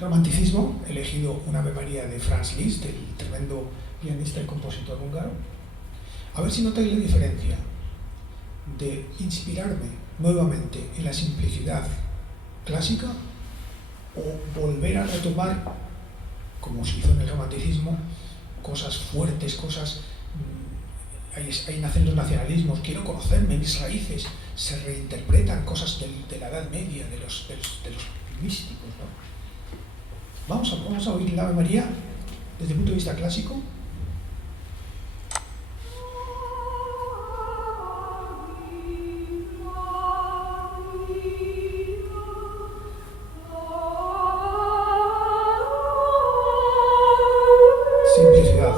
romanticismo? He elegido un Ave María de Franz Liszt, el tremendo pianista y compositor húngaro. A ver si notáis la diferencia de inspirarme nuevamente en la simplicidad clásica o volver a retomar, como se hizo en el romanticismo, cosas fuertes, cosas... Ahí nacen los nacionalismos, quiero conocerme, mis raíces, se reinterpretan cosas de la Edad Media, de los místicos, ¿no? Vamos a oír la Ave María desde el punto de vista clásico. Simplicidad.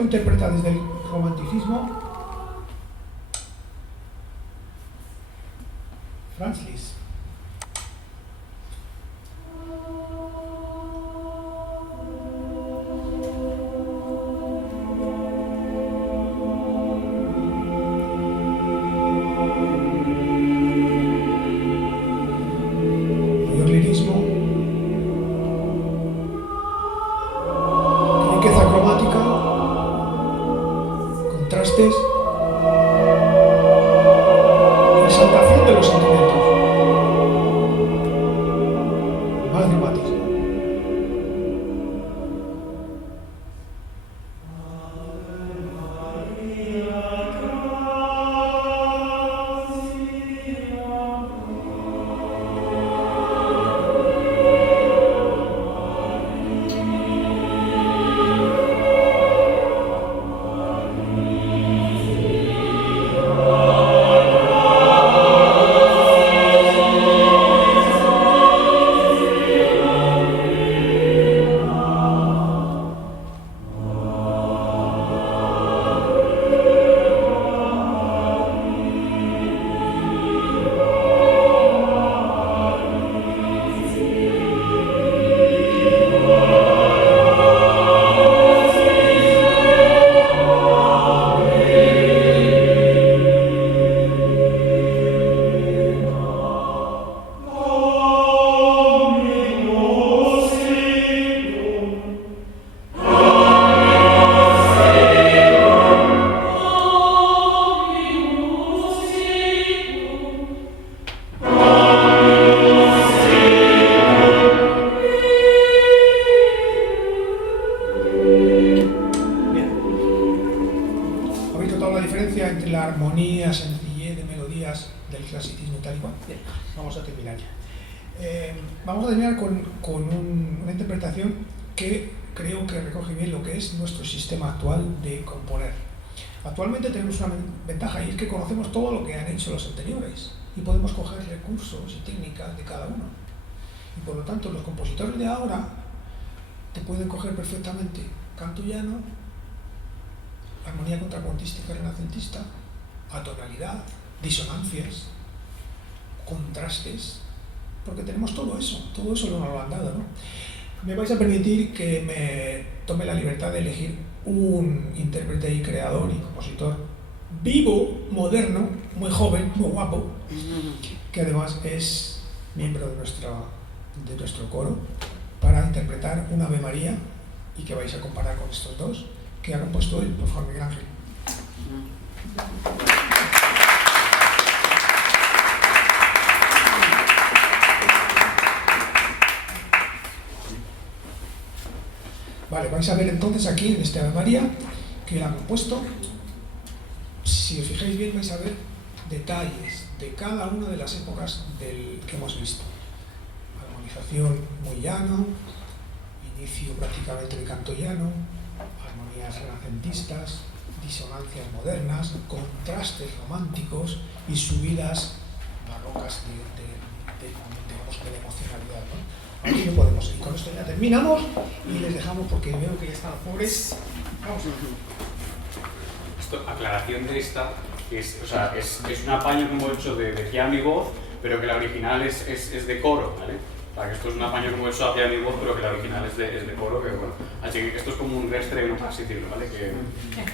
Interpreta desde el romanticismo Franz Liszt. Mayor lirismo, riqueza cromática, contrastes, exaltación de los sentimientos. del clasicismo y tal y cual. Bien, vamos a terminar ya. Vamos a terminar con una interpretación que creo que recoge bien lo que es nuestro sistema actual de componer. Actualmente tenemos una ventaja y es que conocemos todo lo que han hecho los anteriores y podemos coger recursos y técnicas de cada uno. Y por lo tanto, los compositores de ahora te pueden coger perfectamente canto llano, armonía contrapuntística renacentista, atonalidad, disonancias, contrastes, porque tenemos todo eso nos lo han dado, ¿no? Me vais a permitir que me tome la libertad de elegir un intérprete y creador y compositor vivo, moderno, muy joven, muy guapo, que además es miembro de nuestro coro, para interpretar una Ave María y que vais a comparar con estos dos, que ha compuesto él, por favor, Miguel Ángel. Vale, vais a ver entonces aquí en este Ave María que él ha compuesto. Si os fijáis bien vais a ver detalles de cada una de las épocas que hemos visto. Armonización muy llano, inicio prácticamente de canto llano, armonías renacentistas, disonancias modernas, contrastes románticos y subidas barrocas de emocionalidad, ¿no? Aquí no podemos ir. Con esto ya terminamos y les dejamos porque veo que ya están los pobres. Vamos a ver. Aclaración de esta, es un apaño que hemos hecho de piano y voz, pero que la original es de coro, ¿vale? O sea, que esto es un apaño que hemos hecho a piano y voz, pero que la original es de coro, que bueno. Así que esto es como un reestreno, por así decirlo, ¿vale?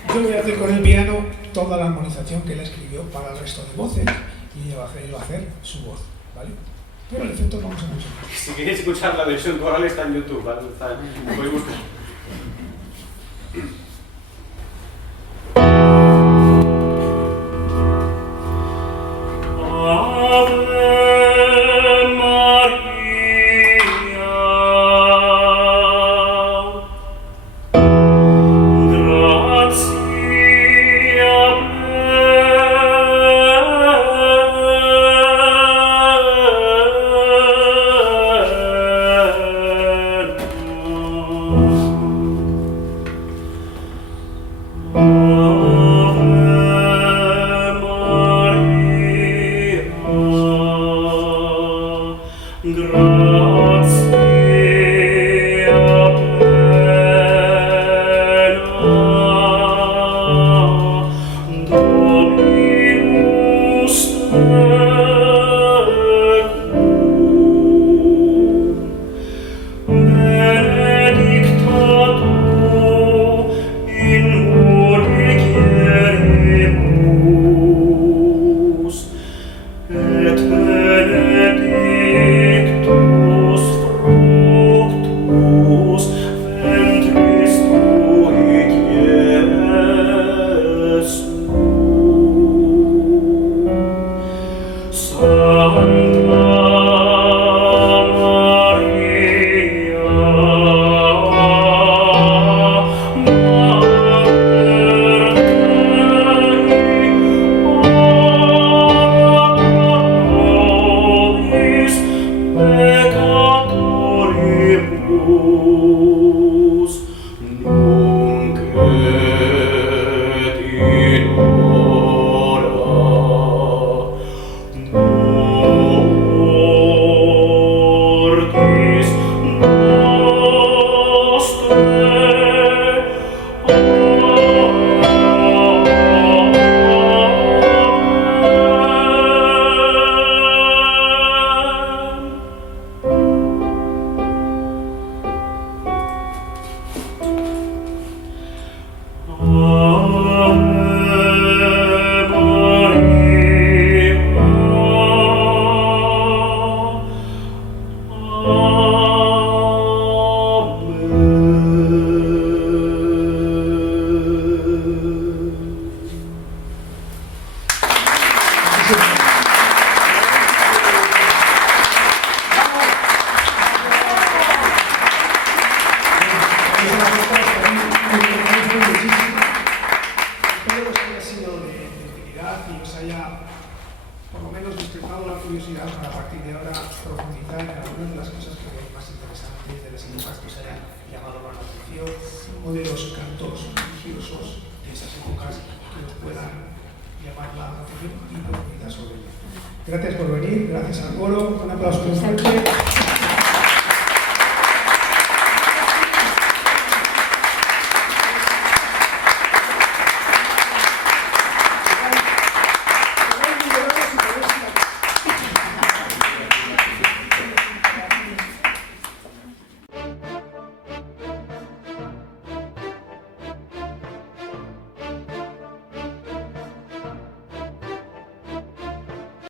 Yo voy a hacer con el piano toda la armonización que él escribió para el resto de voces y él va a hacer su voz, ¿vale? Pero el efecto vamos a escuchar. Si queréis escuchar la versión coral está en YouTube, ¿vale? Lo podéis buscar. menos despertado la curiosidad para a partir de ahora profundizar en algunas de las cosas que veis más interesantes de las épocas que os hayan llamado más la atención o de los cantos religiosos de esas épocas que os puedan llamar la atención y profundizar sobre ello. Gracias por venir, gracias al coro, un aplauso muy fuerte.